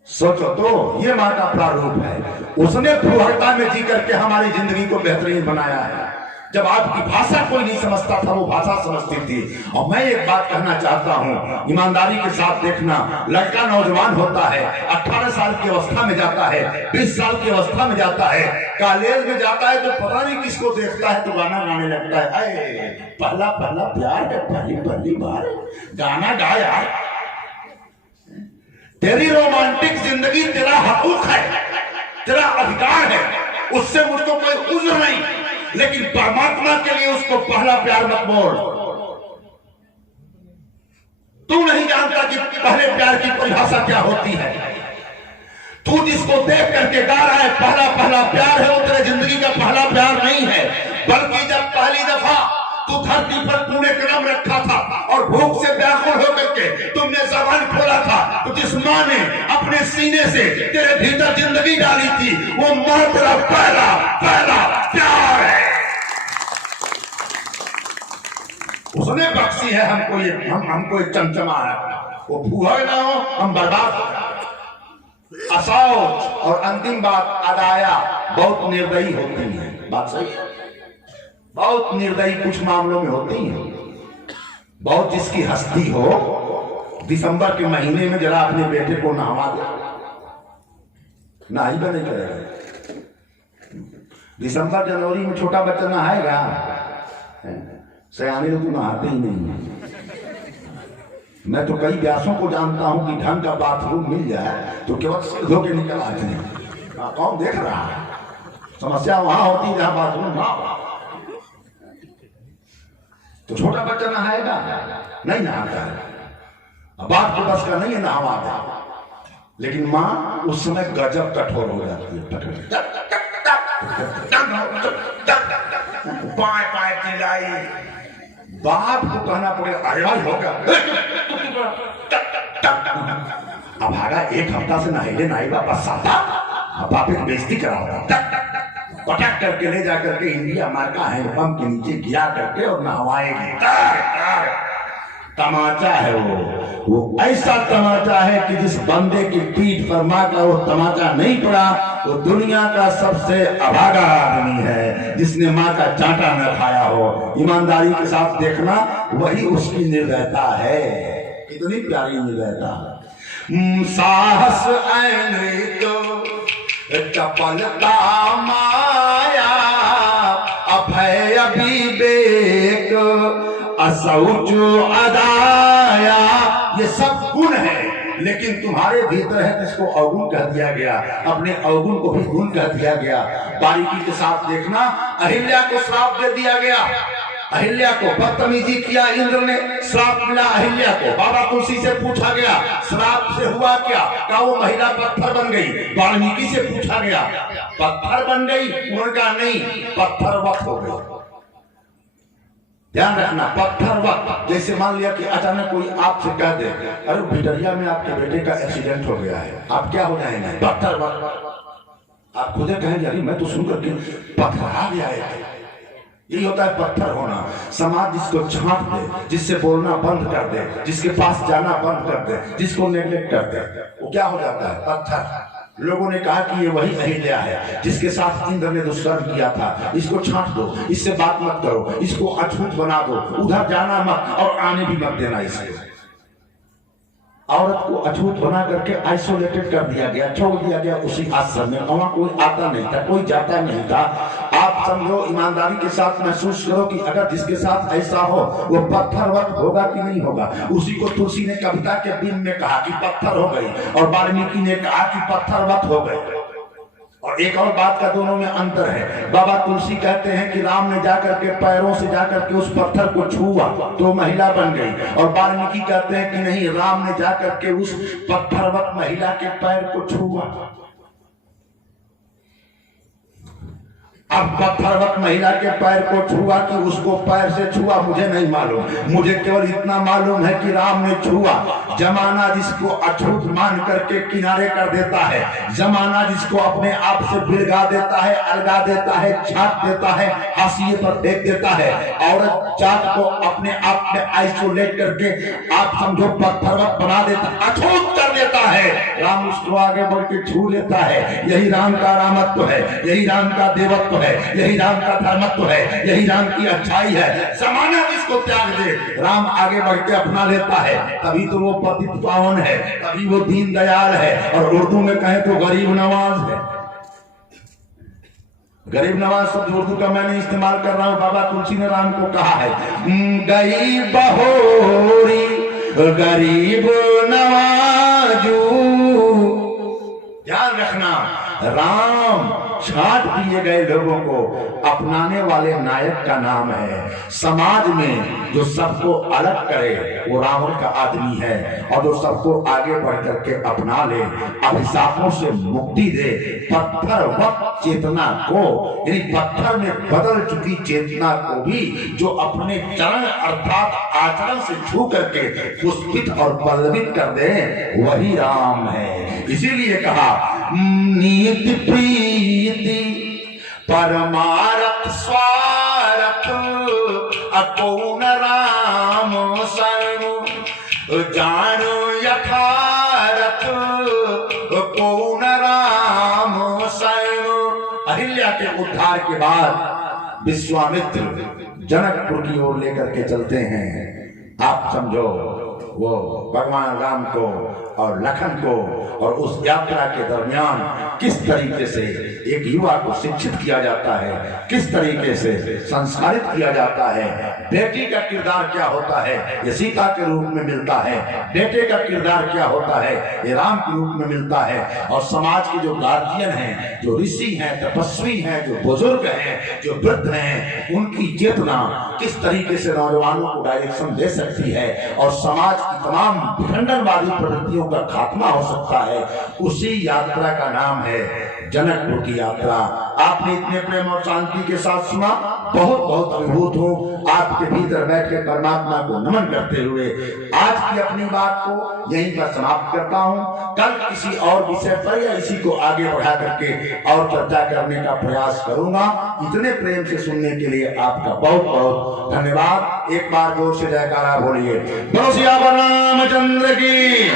सोचो तो ये मां का प्रारूप है। उसने फूहड़ता में जी करके हमारी जिंदगी को बेहतरीन बनाया है। जब आपकी भाषा कोई नहीं समझता था, वो भाषा समझती थी। और मैं एक बात कहना चाहता हूँ, ईमानदारी के साथ देखना, लड़का नौजवान होता है, 18 साल की अवस्था में जाता है, 20 साल की अवस्था में जाता है, कॉलेज में जाता है, तो पता नहीं किसको देखता है तो गाना गाने लगता है, अरे पहला पहला प्यार है, पहली पहली बार, गाना गा यार। तेरी रोमांटिक जिंदगी तेरा हकूक है, तेरा अधिकार है, उससे मुझको कोई उज्र नहीं, लेकिन परमात्मा के लिए उसको पहला प्यार मत बोल। तू नहीं जानता कि पहले प्यार की परिभाषा क्या होती है। तू जिसको देख करके गा रहा है पहला पहला प्यार है, वो तेरे जिंदगी का पहला प्यार नहीं है, बल्कि जब पहली दफा तू धरती पर तूने कदम रखा था और भूख से व्याकुल होकर के तुमने जबान खोला था, तो जिस माँ ने अपने सीने से तेरे भीतर जिंदगी डाली थी, वो माँ तेरा पहला पहला प्यार है। उसने बख्शी है हमको ये, हमको एक चमचमा है, वो फूहड़ ना हो, हम बर्बाद हो। असौच और अंतिम बात अदाया बहुत निर्दयी होती है। बात सही है, बहुत निर्दयी कुछ मामलों में होती है। बहुत जिसकी हस्ती हो, दिसंबर के महीने में जरा अपने बेटे को नहवा दे, नहाई नहीं करेगा। दिसंबर जनवरी में छोटा बच्चा नहाएगा, सयाने तो नहाते ही नहीं। मैं तो कई व्यासों को जानता हूं कि ढंग का बाथरूम मिल जाए तो केवल सिर धो के निकल आते हैं। कौन देख रहा है? समस्या वहां होती है जहां बाथरूम ना हो। तो छोटा बच्चा नहाएगा नहीं, नहाता है, बाप को बस का नहीं है नहावा दे, लेकिन माँ उस समय गजब कठोर हो जाती है। पाए पाए चिल्लाई, बाप को कहना पड़ेगा अरे होगा। अब आगा एक हफ्ता से नहाइले नहीं वापस आता, बाप एक बेइज्जती करा पटक करके ले जाकर के इंडिया मार्का हैंडपंप के नीचे गिरा करके और नहवाएगी। तमाचा है वो ऐसा तमाचा है कि जिस बंदे की पीठ पर माँ का वो तमाचा नहीं पड़ा, वो दुनिया का सबसे अभागा आदमी है, जिसने माँ का चांटा न खाया हो। ईमानदारी के साथ देखना, वही उसकी निर्दयता है। इतनी प्यारी निर्दयता। साहस चपलता माया अभय विवेक असौच अदाया, ये सब गुण है, लेकिन तुम्हारे भीतर है जिसको अवगुण कह दिया गया, अपने अवगुण को भी गुण कह दिया गया। बारीकी के साथ देखना, अहिल्या को श्राप दे दिया गया, अहिल्या को बदतमीजी किया इंद्र ने, श्राप मिला अहिल्या को। बाबा तुलसी से पूछा गया श्राप से हुआ क्या, का वो महिला पत्थर बन गई। वाल्मीकि से पूछा गया पत्थर बन गई, उनका नहीं पत्थरवत हो गई। ध्यान रखना, पत्थरवत। जैसे मान लिया कि अचानक कोई आपसे कह दे अरे भिटरिया में आपके बेटे का एक्सीडेंट हो गया है, आप क्या हो जाएंगे? पत्थरवत। आप खुदे कहेंगे अरे मैं तो सुनकर के पत्थरा गया है। यही होता है पत्थर होना। समाज जिसको छांट दे, जिससे बोलना बंद कर दे, जिसके पास जाना बंद कर दे, जिसको नेग्लेक्ट कर दे, वो क्या हो जाता है? पत्थर। लोगों ने कहा कि ये वही अहिल्या है जिसके साथ इंद्र ने दुष्कर्म किया था, इसको छांट दो, इससे बात मत करो, इसको अछूत बना दो, उधर जाना मत और आने भी मत देना इसको। औरत को अछूत बना करके आइसोलेटेड कर दिया गया, छोड़ दिया गया उसी आश्रम में। वहां कोई आता नहीं था, कोई जाता नहीं था। आप समझो, ईमानदारी के साथ महसूस करो कि अगर जिसके साथ ऐसा हो वो पत्थरवत होगा कि नहीं होगा। उसी को तुलसी ने कविता के बिंब में कहा कि पत्थर हो गई, और वाल्मीकि ने कहा कि पत्थरवत हो गई। और एक और बात का दोनों में अंतर है। बाबा तुलसी कहते हैं कि राम ने जाकर के पैरों से जाकर के उस पत्थर को छुआ तो महिला बन गई, और वाल्मीकि कहते हैं कि नहीं, राम ने जाकर के उस पत्थरवत महिला के पैर को छुआ। अब पत्थरवत महिला के पैर को छुआ कि उसको पैर से छुआ मुझे नहीं मालूम, मुझे केवल इतना मालूम है कि राम ने छुआ। जमाना जिसको अछूत मान करके किनारे कर देता है, जमाना जिसको अपने आप से बिलगा देता है, अलगा देता है, छाट देता है, हाशिए पर फेंक देता है, औरत जात को अपने आप में आइसोलेट करके आप समझो पत्थरवत बना देता, अछूत कर देता है, राम उसको आगे बढ़ के छू लेता है। यही राम का रामत्व है, यही राम का देवत्व है, यही राम का धर्मत्व है, यही राम की अच्छाई है। जमाना जिसको त्याग दे, राम आगे बढ़ के अपना लेता है। तभी तो वो पतित पावन है, तभी वो दीन दयाल है, और उर्दू में कहें तो गरीब नवाज है। गरीब नवाज शब्द उर्दू का मैं नहीं इस्तेमाल कर रहा हूं, बाबा तुलसी ने राम को कहा है, गई बहोरी गरीब नवाजू। ध्यान रखना, राम छाट दिए गए लोगों को अपनाने वाले नायक का नाम है। समाज में जो सबको अलग करे वो रावण का आदमी है, और जो सबको आगे बढ़ करके अपना ले, अभिशापों से मुक्ति दे, पत्थरवत चेतना को, यानी पत्थर में बदल चुकी चेतना को भी जो अपने चरण अर्थात आचरण से छू करके पुष्पित और पल्लवित कर दे, वही राम है। इसीलिए कहा, नीति प्रीति परमारथ स्वारथ अकौन राम सर्व जानो यथारथ कौन राम सर्व। अहिल्या के उद्धार के बाद विश्वामित्र जनकपुर की ओर लेकर के चलते हैं। आप समझो, वो भगवान राम को और लखन को, और उस यात्रा के दरमियान किस तरीके से एक युवा को शिक्षित किया जाता है, किस तरीके से संस्कारित किया जाता है। बेटी का किरदार क्या होता है, ये सीता के रूप में मिलता है। बेटे का किरदार क्या होता है, ये राम के रूप में मिलता है। और समाज के जो गार्जियन हैं, जो ऋषि हैं, तपस्वी हैं, जो बुजुर्ग हैं, जो वृद्ध हैं, उनकी चेतना किस तरीके से नौजवानों को डायरेक्शन दे सकती है, और समाज की तमाम विखंडनवादी प्रवृत्तियों का खात्मा हो सकता है, उसी यात्रा का नाम है जनकपुर की यात्रा। आपने इतने प्रेम और शांति के साथ सुना, बहुत बहुत अभिभूत हूँ आपके भीतर बैठ के परमात्मा को नमन करते हुए आज की अपनी बात को यहीं पर समाप्त करता हूँ। कल किसी और विषय पर या इसी को आगे बढ़ा करके और चर्चा करने का प्रयास करूंगा। इतने प्रेम से सुनने के लिए आपका बहुत बहुत धन्यवाद। एक बार जोर से जयकारा बोलिए, बोलो सियावर रामचंद्र की,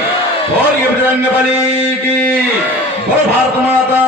बोलिए बजरंगबली की, बोलो भारत माता